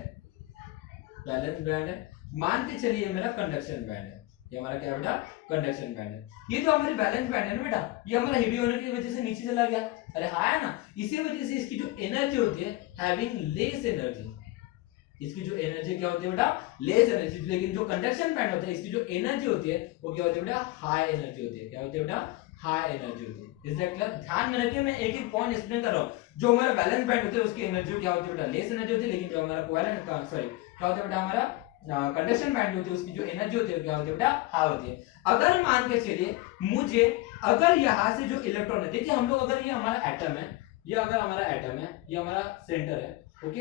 बैलेंस बैंड है। मान के चलिए मेरा कंडक्शन बैंड है, ये हमारा क्या है बेटा? कंडक्शन बैंड है। ये जो हमारी बैलेंस बैंड है ना बेटा, ये हमारा हेवी होने की वजह से नीचे चला गया। अरे हाँ है ना, इसी वजह से इसकी जो एनर्जी होती है हैविंग लेस एनर्जी, इसकी जो एनर्जी क्या होती है बेटा? Less energy. लेकिन जो कंडक्शन बैंड होता है इसकी जो एनर्जी होती है वो क्या होती है बेटा? हाई एनर्जी होती है। क्या होती है बेटा? हाई एनर्जी होती है। Is that clear? ध्यान में रखिए, मैं एक एक पॉइंट एक्सप्लेन कर रहा हूं। जो हमारा बैलेंस बैंड होता है उसकी एनर्जी क्या होती है बेटा? लेस एनर्जी होती है। लेकिन जो हमारा कोवेलेंट सॉरी क्या होता है बेटा? हमारा कंडक्शन बैंड होती है उसकी जो एनर्जी होती है क्या होती है बेटा? हाई होती है। अगर मान के चलिए मुझे, अगर यहाँ से जो इलेक्ट्रॉन है, देखिए हम लोग, अगर ये हमारा एटम है, ये अगर हमारा एटम है, ये हमारा सेंटर है, ओके,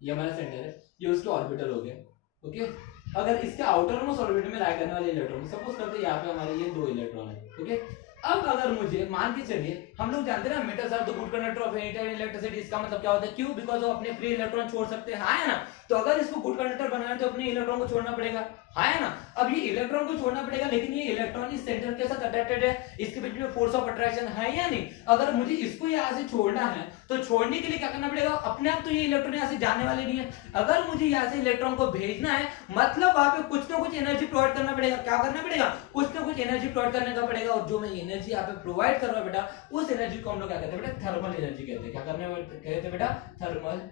ये हमारा सेंटर है, ये उसके ऑर्बिटल हो गए, ओके। अगर इसके आउटर मोस्ट ऑर्बिटल में लाई करने वाले इलेक्ट्रॉन, सपोज करते हैं यहाँ पे हमारे ये 2 इलेक्ट्रॉन है, ओके। अब अगर मुझे मान के चलिए, हम लोग जानते हैं ना metals are the good conductor of any type electricity, इसका मतलब क्या होता है? क्यों? बिकॉज वो अपने फ्री इलेक्ट्रॉन छोड़ सकते हैं, हाँ है ना। तो अगर इसको गुड कंडक्टर बनाना है तो अपने इलेक्ट्रॉन को छोड़ना पड़ेगा, हाँ है ना। अब ये इलेक्ट्रॉन को छोड़ना पड़ेगा, लेकिन ये इलेक्ट्रॉन इस सेंटर के साथ अट्रैक्टेड है, इसके बीच में फोर्स ऑफ अट्रैक्शन है या नहीं? अगर मुझे इसको यहाँ से छोड़ना है तो छोड़ने के लिए क्या करना पड़ेगा? अपने आप तो ये इलेक्ट्रॉन यहाँ से जाने वाले नहीं है। अगर मुझे यहाँ से इलेक्ट्रॉन को भेजना है मतलब वहां पे कुछ ना कुछ एनर्जी प्रोवाइड करना पड़ेगा। क्या करना पड़ेगा? कुछ ना कुछ एनर्जी प्रोवाइड करने का पड़ेगा। और जो मैं एनर्जी यहाँ पे प्रोवाइड कर रहा हूँ बेटा, उस एनर्जी को हम लोग क्या कहते हैं बेटा? थर्मल एनर्जी कहते हैं। क्या करने कहते हैं बेटा? Thermal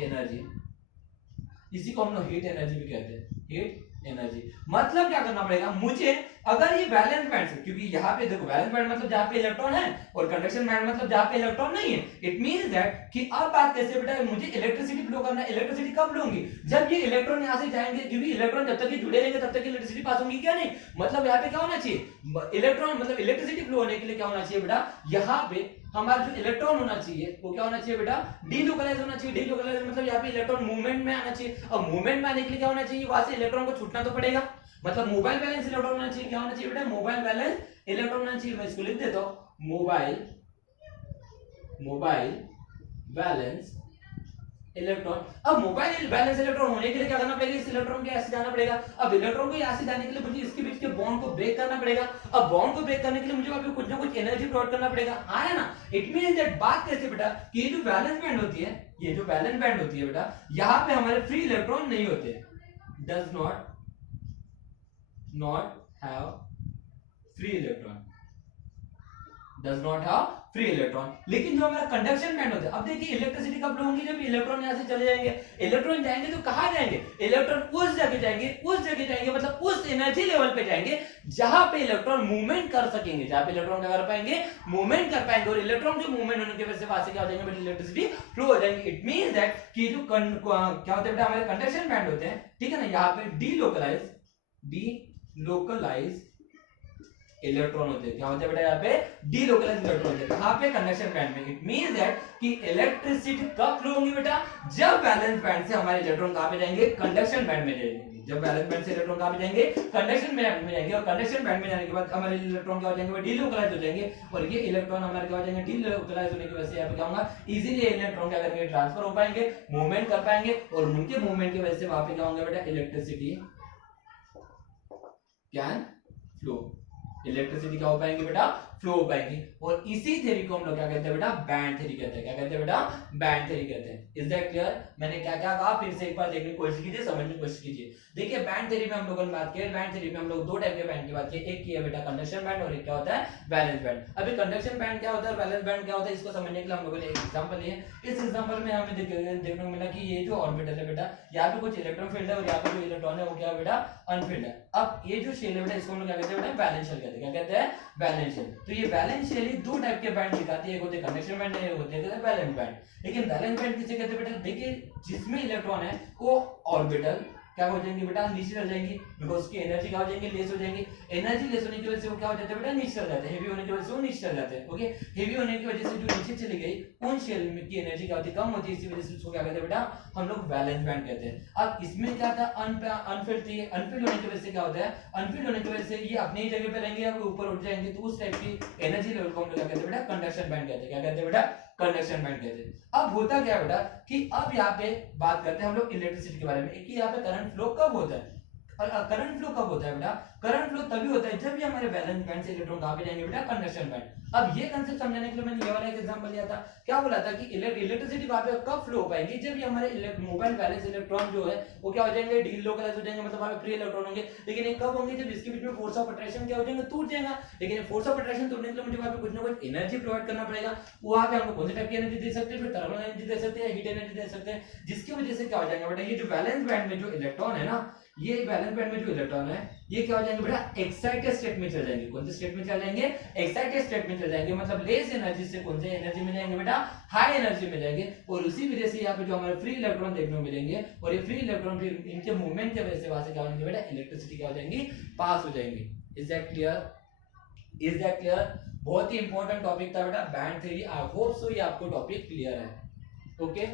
energy. इसी को हम लोग हीट एनर्जी भी कहते हैं, हीट एनर्जी। मतलब क्या करना पड़ेगा मुझे, अगर ये वैलेंस बैंड से, क्योंकि यहाँ पे देखो वैलेंस बैंड मतलब जहाँ पे इलेक्ट्रॉन है, और कंडक्शन बैंड मतलब जहाँ पे इलेक्ट्रॉन नहीं है। इट मींस दैट कि अब बात कैसे बेटा, मुझे इलेक्ट्रिसिटी फ्लो करना है। इलेक्ट्रिसिटी कब लूंगी? जब ये इलेक्ट्रॉन यहाँ से जाएंगे, क्योंकि इलेक्ट्रॉन जब तक ये जुड़े रहेंगे तब तक इलेक्ट्रिसिटी पास होगी, क्या नहीं? मतलब यहाँ पे क्या होना चाहिए? इलेक्ट्रॉन मतलब इलेक्ट्रिसिटी फ्लो होने के लिए क्या होना चाहिए बेटा? यहाँ पे हमारा जो इलेक्ट्रॉन होना चाहिए वो क्या होना चाहिए बेटा? डीलोकलाइज होना चाहिए। डीलोकलाइज मतलब यहाँ पे इलेक्ट्रॉन मूवमेंट में आना चाहिए। अब मूवमेंट में आने के लिए क्या होना चाहिए? वहां से इलेक्ट्रॉन को छूटना तो पड़ेगा। मतलब मोबाइल बैलेंस इलेक्ट्रॉन होना चाहिए। क्या होना चाहिए बेटा? मोबाइल बैलेंस इलेक्ट्रॉन होना चाहिए। मैं इसको लिख देता हूं, मोबाइल बैलेंस इलेक्ट्रॉन। अब मोबाइल बैलेंस इलेक्ट्रॉन होने के लिए क्या करना पड़ेगा? इस इलेक्ट्रॉन को ऐसे जाना पड़ेगा। अब इलेक्ट्रॉन को यहाँ से जाने के लिए मुझे इसके बीच के बॉन्ड को ब्रेक करना पड़ेगा। अब बॉन्ड को ब्रेक करने के लिए मुझे वहां पे कुछ ना कुछ एनर्जी प्रोवाइड करना पड़ेगा, हाँ है ना। इट मींस दैट बात कैसे बेटा कि ये जो बैलेंस बैंड होती है, ये जो बैलेंस बैंड होती है बेटा, यहाँ पे हमारे फ्री इलेक्ट्रॉन नहीं होते। Does not have free electron, does not have free electron. लेकिन जो हमारा कंडक्शन बैंड होता है, अब देखिए इलेक्ट्रिसिटी कब होगी? जब इलेक्ट्रॉन यहाँ से चले जाएंगे। इलेक्ट्रॉन जाएंगे तो कहाँ जाएंगे? इलेक्ट्रॉन उस जगह जाएंगे, मतलब उस एनर्जी लेवल पे जाएंगे जहां पे इलेक्ट्रॉन मूवमेंट कर सकेंगे, जहां पे इलेक्ट्रॉन क्या कर पाएंगे? मूवमेंट कर पाएंगे। और इलेक्ट्रॉन जो मूवमेंट होने की वजह से वहां से क्या हो जाएंगे? इलेक्ट्रिसिटी फ्लो हो जाएंगे। इट मींस दैट कि जो क्या होता है बेटा, हमारे कंडक्शन बैंड होते हैं, ठीक है ना, यहाँ पे डीलोकलाइज इलेक्ट्रॉन होते हैं। क्या होते हैं बेटा? यहाँ पे डीलोकलाइज इलेक्ट्रॉन होते हैं। कहाँ पे? कंडक्शन बैंड में। इट मींस दैट कि इलेक्ट्रिसिटी कब फ्लो होगी बेटा? जब बैलेंस बैंड से हमारे इलेक्ट्रॉन कहाँ पे जाएंगे? कंडक्शन बैंड में जाएंगे। जब बैलेंस बैंड से इलेक्ट्रॉन कहाँ पे जाएंगे? कंडक्शन बैंड में जाएंगे। और कंडक्शन बैंड में जाने के बाद हमारे इलेक्ट्रॉन क्या हो जाएंगे? डीलोकलाइज हो जाएंगे। और ये इलेक्ट्रॉन हमारे क्या हो जाएंगे? डीलोकलाइज होने की वजह से यहाँ पे क्या होगा? इजीली इलेक्ट्रॉन क्या करेंगे? ट्रांसफर हो पाएंगे, मूवमेंट कर पाएंगे। और उनके मूवमेंट की वजह से वहां पे क्या होंगे बेटा? Electricity can flow. इलेक्ट्रिसिटी क्या हो पाएंगे बेटा? फ्लो हो पाएंगी। और इसी थ्योरी को हम लोग क्या कहते हैं बेटा? बैंड थ्योरी कहते हैं। क्या कहते हैं बेटा? बैंड थ्योरी कहते हैं। Is that clear? मैंने क्या क्या कहा फिर से एक बार देखने की कोशिश कीजिए, समझने की कोशिश कीजिए। देखिए बैंड थ्योरी में हम लोगों ने बात की, बैंड थ्योरी में हम लोग 2 टाइप के बैंड की बात की। एक की है बेटा कंडक्शन बैंड, और एक क्या होता है? Balance band. अभी कंडक्शन बैंड क्या होता है, बैलेंस बैंड क्या होता है, इसको समझने के लिए हम लोगों ने एक एग्जांपल लिए। इस एग्जांपल में हमें देखने को मिला कि ये जो ऑर्बिटल है बेटा, यहाँ पे कुछ इलेक्ट्रॉन फील्ड है और यहाँ पे जो इलेक्ट्रॉन है वो क्या है बेटा? अनफील्ड है। अब ये जो शेल है बेटा, इसको हम लोग क्या कहते हैं बेटा? बैलेंस शेल कहते हैं। क्या कहते हैं? Valence shell. तो ये बैलेंस शेल 2 टाइप के बैंड दिखाती है, एक होते हैं कंडक्शन बैंड, एक होते हैं बैलेंस बैंड। लेकिन बैलेंस बैंड किसे कहते हैं बेटा? देखिए जिसमें इलेक्ट्रॉन है वो ऑर्बिटल क्या हो जाएंगे बेटा, नीचे चल जाएंगी, बिकॉज उसकी एनर्जी क्या हो जाएंगे, लेस हो जाएंगी। एनर्जी लेस होने की वजह से वो क्या हो जाता है बेटा, नीचे चल जाते हैं। हेवी होने की वजह से वो नीचे चल जाते हैं। ओके, हेवी होने की वजह से जो नीचे चली गई उन शेल में की एनर्जी क्या होती है, कम होती है। इसी वजह से उसको क्या कहते हैं बेटा, हम लोग वैलेंस बैंड कहते हैं। अब इसमें क्या था, अनफिल्ड थी। अनफिल्ड होने की वजह से क्या होता है, अनफिल्ड होने की वजह से ये अपनी ही जगह पे रहेंगे या ऊपर उठ जाएंगे, तो उस टाइप की एनर्जी लेवल को हम लोग क्या कहते हैं बेटा, कंडक्शन बैंड कहते हैं। क्या कहते हैं बेटा, कंडक्शन बैंड कहते हैं। अब होता क्या है बेटा कि अब यहाँ पे बात करते हैं हम लोग इलेक्ट्रिसिटी के बारे में कि यहाँ पे करंट फ्लो कब होता है। करंट फ्लो कब होता है बेटा, करंट फ्लो तभी होता है जब ये हमारे वैलेंस बैंड से इलेक्ट्रॉन कहां पे जाएंगे बेटा, कंडक्शन बैंड। अब ये कांसेप्ट समझाने के लिए मैंने ये वाला एक एग्जांपल लिया था। क्या बोला था कि इलेक्ट्रिसिटी वहां पे कब फ्लो हो पाएगी, जब ये हमारे मोबाइल वैलेंस इलेक्ट्रॉन जो है वो क्या हो जाएंगे, डीलोकलाइज हो जाएंगे, मतलब वहां पे फ्री इलेक्ट्रॉन होंगे। लेकिन ये कब होंगे, जब इसके बीच में फोर्स ऑफ अट्रैक्शन क्या हो जाएगा, टूट जाएगा। लेकिन फोर्स ऑफ अट्रैक्शन टूटने के लिए मुझे वहां पे कुछ ना कुछ एनर्जी प्रोवाइड करना पड़ेगा। वहां पे हम कौन सी टाइप की एनर्जी दे सकते हैं, फिर थर्मल एनर्जी दे सकते हैं, हीट एनर्जी दे सकते हैं, जिसकी वजह से क्या हो जाएगा बेटा, ये जो वैलेंस बैंड में जो इलेक्ट्रॉन है ना, ये वैलेंस बैंड में जो इलेक्ट्रॉन है ये क्या हो जाएंगे बेटा, एक्साइटेड स्टेट में चल जाएंगे। कौन से स्टेट में चल जाएंगे, एक्साइटेड स्टेट में चल जाएंगे। मतलब लेस एनर्जी से कौन से एनर्जी में जाएंगे बेटा, हाई एनर्जी में जाएंगे। और उसी वजह से यहाँ पे जो हमारे फ्री इलेक्ट्रॉन देखने को मिलेंगे, और ये फ्री इलेक्ट्रॉन फिर इनके मूवमेंट की वजह से वहां से क्या होंगे बेटा, इलेक्ट्रिसिटी क्या हो जाएंगी, पास हो जाएंगी। Is that clear, is that clear. बहुत ही इंपॉर्टेंट टॉपिक था बेटा band theory. I hope so ये आपको टॉपिक क्लियर है। ओके,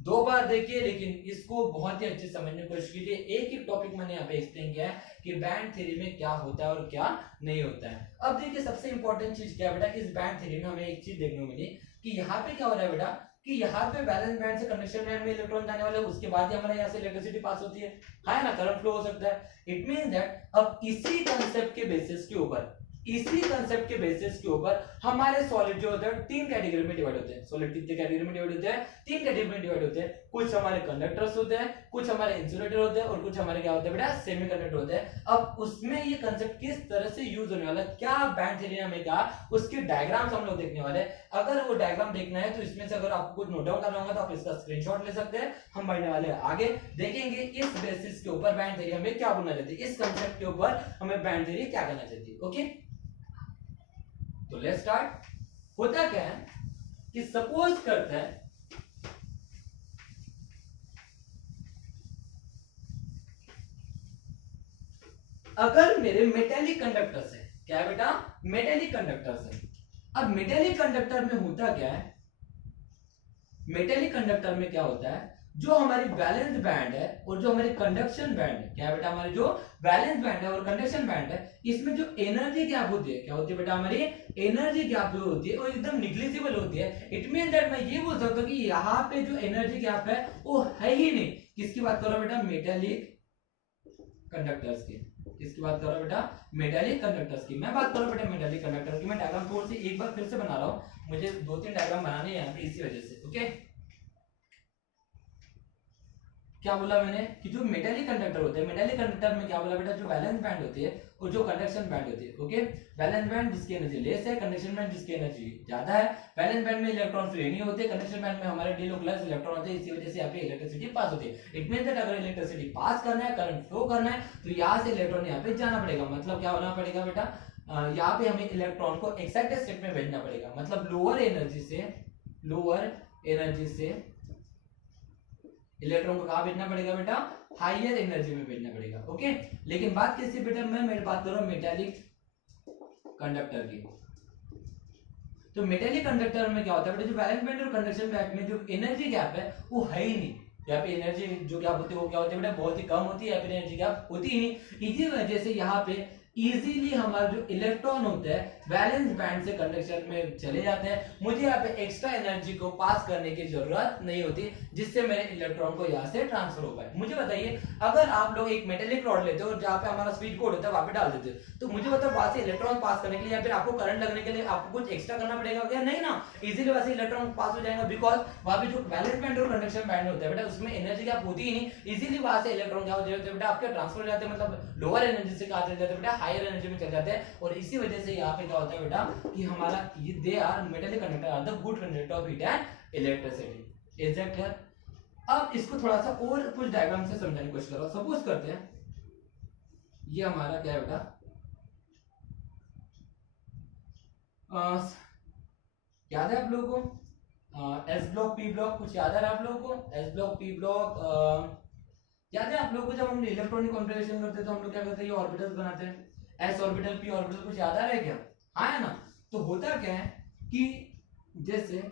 दो बार देखिए, लेकिन इसको बहुत ही अच्छे समझने की कोशिश कीजिए। एक ही टॉपिक मैंने यहाँ पे एक्सप्लेन किया है कि बैंड थ्योरी में क्या होता है और क्या नहीं होता है। अब देखिए सबसे इंपॉर्टेंट चीज क्या है बेटा, इस बैंड थ्योरी में हमें एक चीज देखने को मिली कि यहाँ पे क्या हो रहा है बेटा, कि यहाँ पे वैलेंस बैंड से कंडक्शन बैंड में इलेक्ट्रॉन जाने वाले, उसके बाद ही हमारे यहाँ से इलेक्ट्रिसिटी पास होती है ना, करंट फ्लो हो सकता है। इट मींस दैट अब इसी कंसेप्ट के बेसिस के ऊपर, इसी कंसेप्ट के बेसिस के ऊपर हमारे सॉलिड जो होते हैं तीन कैटेगरी में डिवाइड होते हैं। सॉलिड कितने कैटेगरी में डिवाइड होते हैं, तीन कैटेगरी में डिवाइड होते हैं। कुछ हमारे कंडक्टर्स होते हैं, कुछ हमारे इंसुलेटर होते हैं, और कुछ हमारे क्या होते हैं बेटा, सेमीकंडक्टर होते हैं। अब उसमें ये कंसेप्ट किस तरह से यूज होने वाला है, क्या बैंड थ्योरी ने हमें कहा, उसके डायग्राम्स हम लोग देखने वाले हैं। अगर वो डायग्राम देखना है तो इसमें से अगर आपको कुछ नोट डाउन करना होगा तो आप इसका स्क्रीनशॉट ले सकते हैं। हम बढ़ने वाले हैं आगे, देखेंगे इस बेसिस के ऊपर बैंड थ्योरी हमें क्या बोलना चाहती है, इस कंसेप्ट के ऊपर हमें बैंड थ्योरी क्या कहना चाहती है। ओके, तो लेट्स स्टार्ट। होता क्या है कि सपोज करते हैं अगर मेरे मेटेलिक कंडक्टर्स है, क्या है बेटा, मेटेलिक कंडक्टर्स है। अब मेटेलिक कंडक्टर में होता क्या है, मेटेलिक कंडक्टर में क्या होता है, जो हमारी वैलेंस बैंड है और जो हमारी कंडक्शन बैंड है, क्या है बेटा, हमारी जो वैलेंस बैंड है और कंडक्शन बैंड है, इसमें जो एनर्जी गैप होती है, क्या होती है बेटा, हमारी एनर्जी गैप जो होती है वो एकदम निग्लिजिबल होती है। इट मीन दैट मैं ये बोल सकता हूं कि यहाँ पे जो एनर्जी गैप है वो है ही नहीं। किसकी बात कर रहा हूं बेटा, मेटेलिक कंडक्टर्स की। किसकी बात कर रहा हूं बेटा, मेटेलिक कंडक्टर्स की। मैं बात कर रहा हूं बेटा मेटेलिक कंडक्टर की। मैं डायग्राम थोड़ी सी एक बार फिर से बना रहा हूं, मुझे दो तीन डायग्राम बनाने हैं यहाँ पे इसी वजह से। ओके, क्या बोला मैंने कि जो मेटेलिक कंडक्टर होते हैं, मेटेलिक कंडक्टर में क्या बोला बेटा, जो वैलेंस बैंड होती है और जो कंडक्शन बैंड होती है। ओके, वैलेंस बैंड जिसकी एनर्जी लेस है, कंडक्शन बैंड जिसकी एनर्जी ज्यादा है। वैलेंस बैंड में इलेक्ट्रॉन फ्री नहीं होते, कंडक्शन बैंड में हमारे डीलोकलाइज्ड इलेक्ट्रॉन होते हैं। इसी वजह से यहाँ पे इलेक्ट्रिसिटी पास होती है। इट मींस दैट अगर इलेक्ट्रिसिटी पास करना है, करंट फ्लो करना है, तो यहाँ से इलेक्ट्रॉन यहाँ पे जाना पड़ेगा। मतलब क्या होना पड़ेगा बेटा, यहाँ पे हमें इलेक्ट्रॉन को एक्साइटेड स्टेट में भेजना पड़ेगा। मतलब लोअर एनर्जी से इलेक्ट्रॉन को कहां भेजना पड़ेगा बेटा, हायर एनर्जी में भेजना पड़ेगा। ओके, लेकिन बात कैसी बेटा, मैं बात कर रहा हूं मेटेलिक कंडक्टर की। तो मेटेलिक कंडक्टर में क्या होता है बेटा, जो वैलेंस बैंड और कंडक्शन बैंड में जो एनर्जी गैप है वो है ही नहीं। यहाँ पे एनर्जी जो गैप होती है वो क्या होती है बेटा, बहुत ही कम होती है। यहाँ पे एनर्जी गैप होती ही नहीं। इसी वजह से यहाँ पे इजीली हमारे जो इलेक्ट्रॉन होते हैं वैलेंस बैंड से कंडक्शन में चले जाते हैं। मुझे यहाँ पे एक्स्ट्रा एनर्जी को पास करने की जरूरत नहीं होती, जिससे मेरे इलेक्ट्रॉन को यहाँ से ट्रांसफर हो पाए। मुझे बताइए, अगर आप लोग एक मेटेलिक रॉड लेते हो और जहाँ पे हमारा स्वीच कोड होता है वहां पे डाल देते हो, तो मुझे बताओ वहां से इलेक्ट्रॉन पास करने के लिए या फिर आपको करंट लगने के लिए आपको कुछ एक्स्ट्रा करना पड़ेगा क्या, नहीं ना, इजीली वहां से इलेक्ट्रॉन पास हो जाएगा। बिकॉज वहां पे जो वैलेंस बैंड और कंडक्शन बैंड होता है बेटा, उसमें एनर्जी गैप होती ही नहीं। इजीली वहां से इलेक्ट्रॉन क्या हो जाते हैं बेटा, आपके ट्रांसफर हो जाते हैं। मतलब लोअर एनर्जी से कहा जाता है बेटा, हायर एनर्जी में चले जाते हैं। और इसी वजह से यहाँ पे क्या होता है बेटा कि हमारा ये they are metallic conductor are the good conductor of heat and electricity. Is that clear? अब इसको थोड़ा सा और कुछ डायग्राम से समझाने की कोशिश करो। सपोज करते हैं ये हमारा क्या है बेटा, याद है आप लोगों को एस ब्लॉक पी ब्लॉक, कुछ याद है आप लोगों को? एस ब्लॉक पी ब्लॉक याद है आप लोगों को जब हम इलेक्ट्रॉनिक कॉन्फ़िगरेशन करते हैं तो हम लोग क्या करते हैं, ये ऑर्बिटल्स बनाते हैं, s ऑर्बिटल p ऑर्बिटल, कुछ याद आ रहा है क्या? हाँ है ना? तो होता क्या है कि जैसे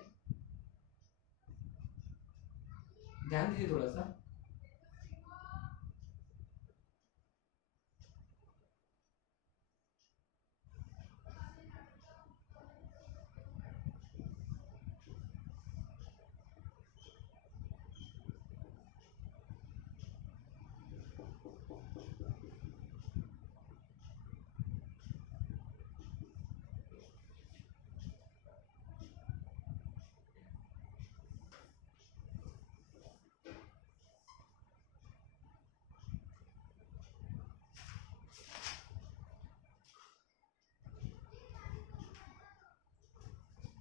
ध्यान दीजिए थोड़ा सा,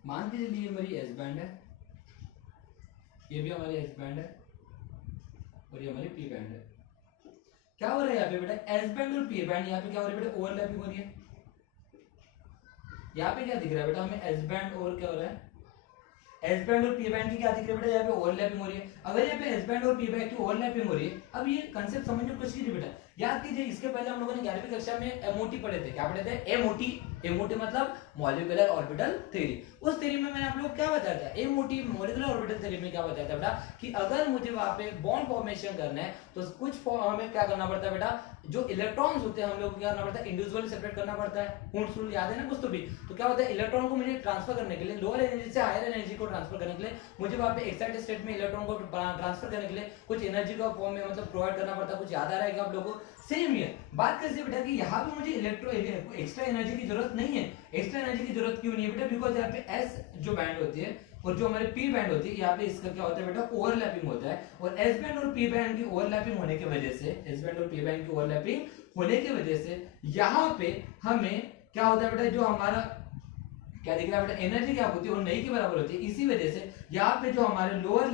मान के चलिए हमारी एस बैंड है, ये भी हमारी एस बैंड है और ये हमारी पी बैंड है। क्या हो रहा है यहाँ पे बेटा, एस बैंड और पी बैंड यहाँ पे क्या हो रहा है बेटा, ओवरलैपिंग हो रही है। यहाँ पे क्या दिख रहा है बेटा हमें, एस बैंड और क्या हो रहा है, एस बैंड और पी बैंड की क्या दिख रहा है बेटा, यहाँ पे ओवरलैपिंग हो रही है। अगर यहाँ पे एस बैंड और पी बैंड की ओवरलैपिंग हो रही है, अब ये कांसेप्ट समझने की कोशिश कीजिए बेटा। याद कीजिए इसके पहले हम लोगों ने 11वीं कक्षा में एमओटी पढ़े थे। क्या पढ़े थे? एमओटी। एमओटी मतलब मॉलिक्यूलर ऑर्बिटल थ्योरी। उस थ्योरी में मैंने आप लोग क्या बताया था, एमओटी मॉलिक्यूलर ऑर्बिटल थ्योरी में क्या बताया था बेटा कि अगर मुझे वहां पे बॉन्ड फॉर्मेशन करना है तो कुछ हमें क्या करना पड़ता है बेटा, जो इलेक्ट्रॉन्स होते हैं हम लोग को क्या करना पड़ता है, इंडिविजुअली सेपरेट करना पड़ता है। हूंस रूल याद है ना कुछ तो भी? तो क्या होता है, इलेक्ट्रॉन को मुझे ट्रांसफर करने के लिए, लोअर एनर्जी से हायर एनर्जी को ट्रांसफर करने के लिए मुझे वहां पे एक्साइटेड स्टेट में इलेक्ट्रॉन को ट्रांसफर करने के लिए कुछ एनर्जी का फॉर्म में मतलब प्रोवाइड करना पड़ता है। कुछ याद आ रहा है क्या आप लोगों को? सेम है बात कैसे बेटा कि यहाँ पे मुझे एक्स्ट्रा एनर्जी की जरूरत नहीं है। एक्स्ट्रा एनर्जी की जरूरत क्यों नहीं है बेटा? बिकॉज यहाँ पे एस जो बैंड होती है और जो हमारे पी बैंड होती है, यहाँ पे इसका क्या होता है बेटा, ओवरलैपिंग होता है। और एस बैंड और पी बैंड की ओवरलैपिंग होने की वजह से, एस बैंड और पी बैंड की ओवरलैपिंग होने की वजह से यहाँ पे हमें क्या होता है बेटा, जो हमारा क्या दिख रहा है बेटा, एनर्जी क्या होती है वो नहीं के बराबर होती है। इसी वजह से यहाँ पे जो हमारे लोअर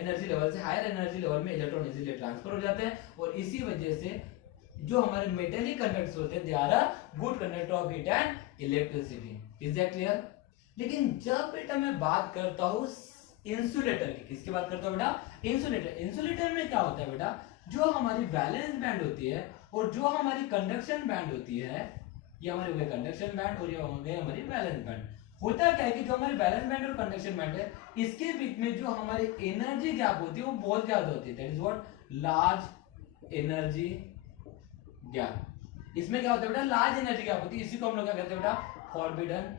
एनर्जी लेवल से हायर एनर्जी लेवल में इलेक्ट्रॉन इजीली ट्रांसफर हो जाते हैं और इसी वजह से जो हमारे मेटेलिक कंडक्टर्स होते हैं they are a good conductor of heat and electricity. Is that clear? लेकिन जब बेटा मैं बात करता हूँ इंसुलेटर की, किसकी बात करता हूँ बेटा? इंसुलेटर। इंसुलेटर में क्या होता है बेटा, जो हमारी वैलेंस बैंड होती है और जो हमारी कंडक्शन बैंड होती है, ये हमारे हो गए कंडक्शन बैंड और ये हो गए हमारी वैलेंस बैंड। होता क्या है कि जो हमारे वैलेंस बैंड और कंडक्शन बैंड है, इसके बीच में जो हमारी एनर्जी गैप होती है वो बहुत ज्यादा होती है। That is what large energy gap. इसमें क्या होता है बेटा, लार्ज एनर्जी गैप होती है। इसी को हम लोग क्या कहते हैं बेटा, फॉरबिडन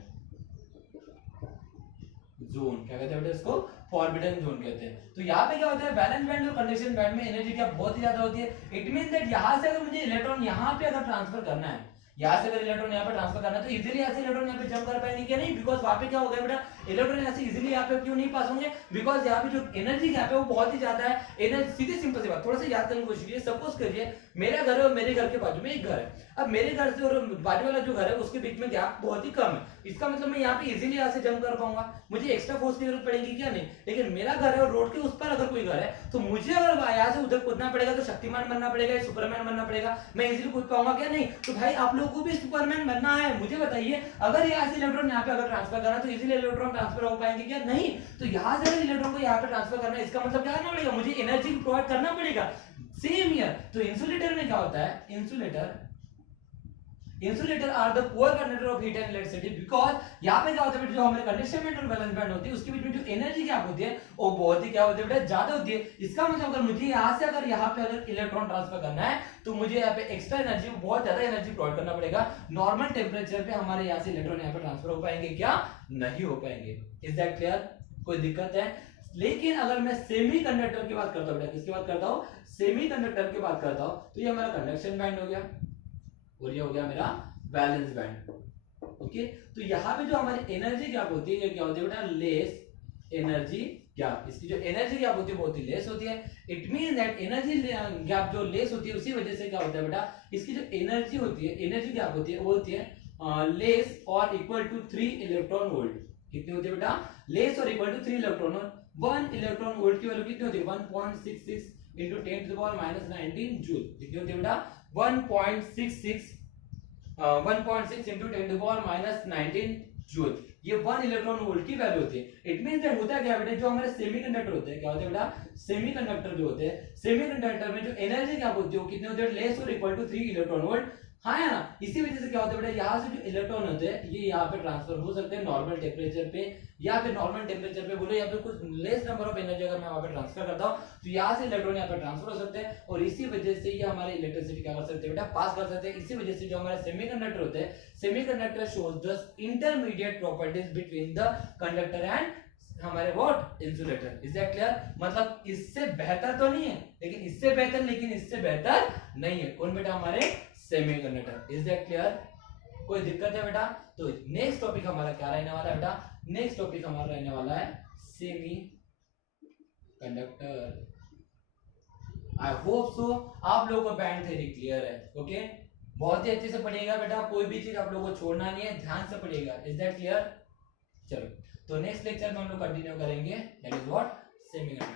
जोन। क्या कहते हैं बेटा इसको? फॉरबिडन जोन कहते हैं। तो यहाँ पे क्या होता है, बैलेंस बैंड और कंडक्शन बैंड में एनर्जी गैप बहुत ही ज्यादा होती है। इट मींस दैट यहाँ से अगर मुझे इलेक्ट्रॉन यहाँ पे अगर ट्रांसफर करना है, यहाँ से अगर इलेक्ट्रॉन यहाँ पे ट्रांसफर करना है तो इजीली यहाँ से इलेक्ट्रॉन यहाँ पे जंप कर पाएंगे क्या? नहीं, बिकॉज वहां पे क्या होगा बेटा, इलेक्ट्रॉन यहाँ से इजीली यहाँ पे क्यों नहीं पास होंगे? बिकॉज यहाँ पे जो एनर्जी गैप है वो बहुत ही ज्यादा है। एनर्जी, सीधी सिंपल सी बात, थोड़ा सा याद करने की कोशिश कीजिए। सपोज करिए मेरा घर है और मेरे घर के बाजू में एक घर है। अब मेरे घर से और बाजू वाला जो घर है उसके बीच में गैप बहुत ही कम है। इसका मतलब मैं यहाँ पे इजीली यहाँ से जंप कर पाऊंगा, मुझे एक्स्ट्रा फोर्स की जरूरत पड़ेगी क्या? नहीं। लेकिन मेरा घर है और रोड के उस पर अगर कोई घर है तो मुझे अगर यहाँ से उधर कूदना पड़ेगा तो शक्तिमान बनना पड़ेगा या सुपरमैन बनना पड़ेगा, मैं इजीली कूद पाऊंगा क्या? नहीं। तो भाई आप लोगों को भी सुपरमैन बनना है। मुझे बताइए, अगर यहाँ से इलेक्ट्रॉन यहाँ पे अगर ट्रांसफर करना तो इजीली इलेक्ट्रॉन ट्रांसफर हो पाएंगे क्या? नहीं। तो यहाँ से अगर इलेक्ट्रॉन को यहाँ पे ट्रांसफर करना है, इसका मतलब क्या करना पड़ेगा, मुझे एनर्जी प्रोवाइड करना पड़ेगा। Same here. तो इंसुलेटर में क्या होता है, insulator are the poor conductor of heat and electricity, because यहाँ पे क्या होता है, जो हमारे कंडक्शन बैंड और वैलेंस बैंड होती है उसके बीच में जो एनर्जी गैप होती है वो बहुत ही क्या होती है बेटा, ज्यादा होती है। इसका मतलब अगर मुझे यहाँ से अगर यहाँ पे अगर इलेक्ट्रॉन ट्रांसफर करना है तो मुझे यहाँ पे एक्स्ट्रा एनर्जी, बहुत ज्यादा एनर्जी प्रोवाइड करना पड़ेगा। नॉर्मल टेम्परेचर पे हमारे यहाँ से इलेक्ट्रॉन यहाँ पे ट्रांसफर हो पाएंगे क्या? नहीं हो पाएंगे। Is that clear? कोई दिक्कत है? लेकिन अगर मैं सेमी कंडक्टर की बात करता हूँ बेटा, किसकी बात करता हूँ? सेमी कंडक्टर की बात करता हूँ, तो ये हमारा कंडक्शन बैंड हो गया और ये हो गया मेरा वैलेंस बैंड। ओके, तो यहाँ पे जो हमारी एनर्जी गैप होती है क्या होती है बेटा? Less energy gap. इसकी जो एनर्जी गैप होती है बहुत ही लेस होती है। It mean that energy gap जो लेस होती है उसी वजह से क्या होता है बेटा, इसकी जो एनर्जी होती है, एनर्जी गैप होती है वो होती है लेस और इक्वल टू 3 इलेक्ट्रॉन वोल्ट। कितनी होती है बेटा? लेस और equal to 3 electron volt. 1 electron volt की वैल्यू कितनी होती है? 1.66 into 10 to the power minus 19 joule. कितनी होती है बेटा? 1.6 into 10 to the power minus 19 joule. ये 1 इलेक्ट्रॉन वोल्ट की वैल्यू होती है। इट मींस दैट होता है क्या बेटा, जो हमारे सेमीकंडक्टर होते हैं, क्या होते हैं बेटा, सेमीकंडक्टर जो होते हैं, सेमीकंडक्टर में जो एनर्जी क्या होती है वो कितने होते हैं, लेस और इक्वल टू 3 इलेक्ट्रॉन वोल्ट। हाँ है ना, इसी वजह से क्या होता है बेटा, यहाँ से जो इलेक्ट्रॉन होते हैं ये यहाँ पे ट्रांसफर हो सकते हैं नॉर्मल टेम्परेचर पे, या फिर नॉर्मल टेम्परेचर पे बोलो, या फिर कुछ लेस नंबर ऑफ एनर्जी अगर मैं वहां पे ट्रांसफर करता हूँ तो यहाँ से इलेक्ट्रॉन यहाँ पे ट्रांसफर हो सकते हैं, और इसी वजह से ये हमारे इलेक्ट्रिसिटी क्या कर सकते हैं बेटा, पास कर सकते हैं। इसी वजह से जो हमारे सेमीकंडक्टर होते हैं, semiconductor shows the intermediate properties between the conductor and हमारे what, insulator. Is that clear? मतलब इससे बेहतर तो नहीं है, लेकिन इससे बेहतर, लेकिन इससे बेहतर नहीं है। कौन बेटा, हमारे सेमीकंडक्टर। Is that clear? कोई दिक्कत है बेटा? तो नेक्स्ट टॉपिक हमारा क्या रहने वाला है बेटा, नेक्स्ट टॉपिक हमारा रहने वाला है semi conductor. I hope so आप लोगों को बैंड थ्योरी क्लियर है। ओके, बहुत ही अच्छे से पढ़िएगा बेटा, कोई भी चीज आप लोगों को छोड़ना नहीं है, ध्यान से पढ़िएगा। Is that clear? चलो, तो नेक्स्ट लेक्चर में हम लोग कंटिन्यू करेंगे, that is what, semi conductor.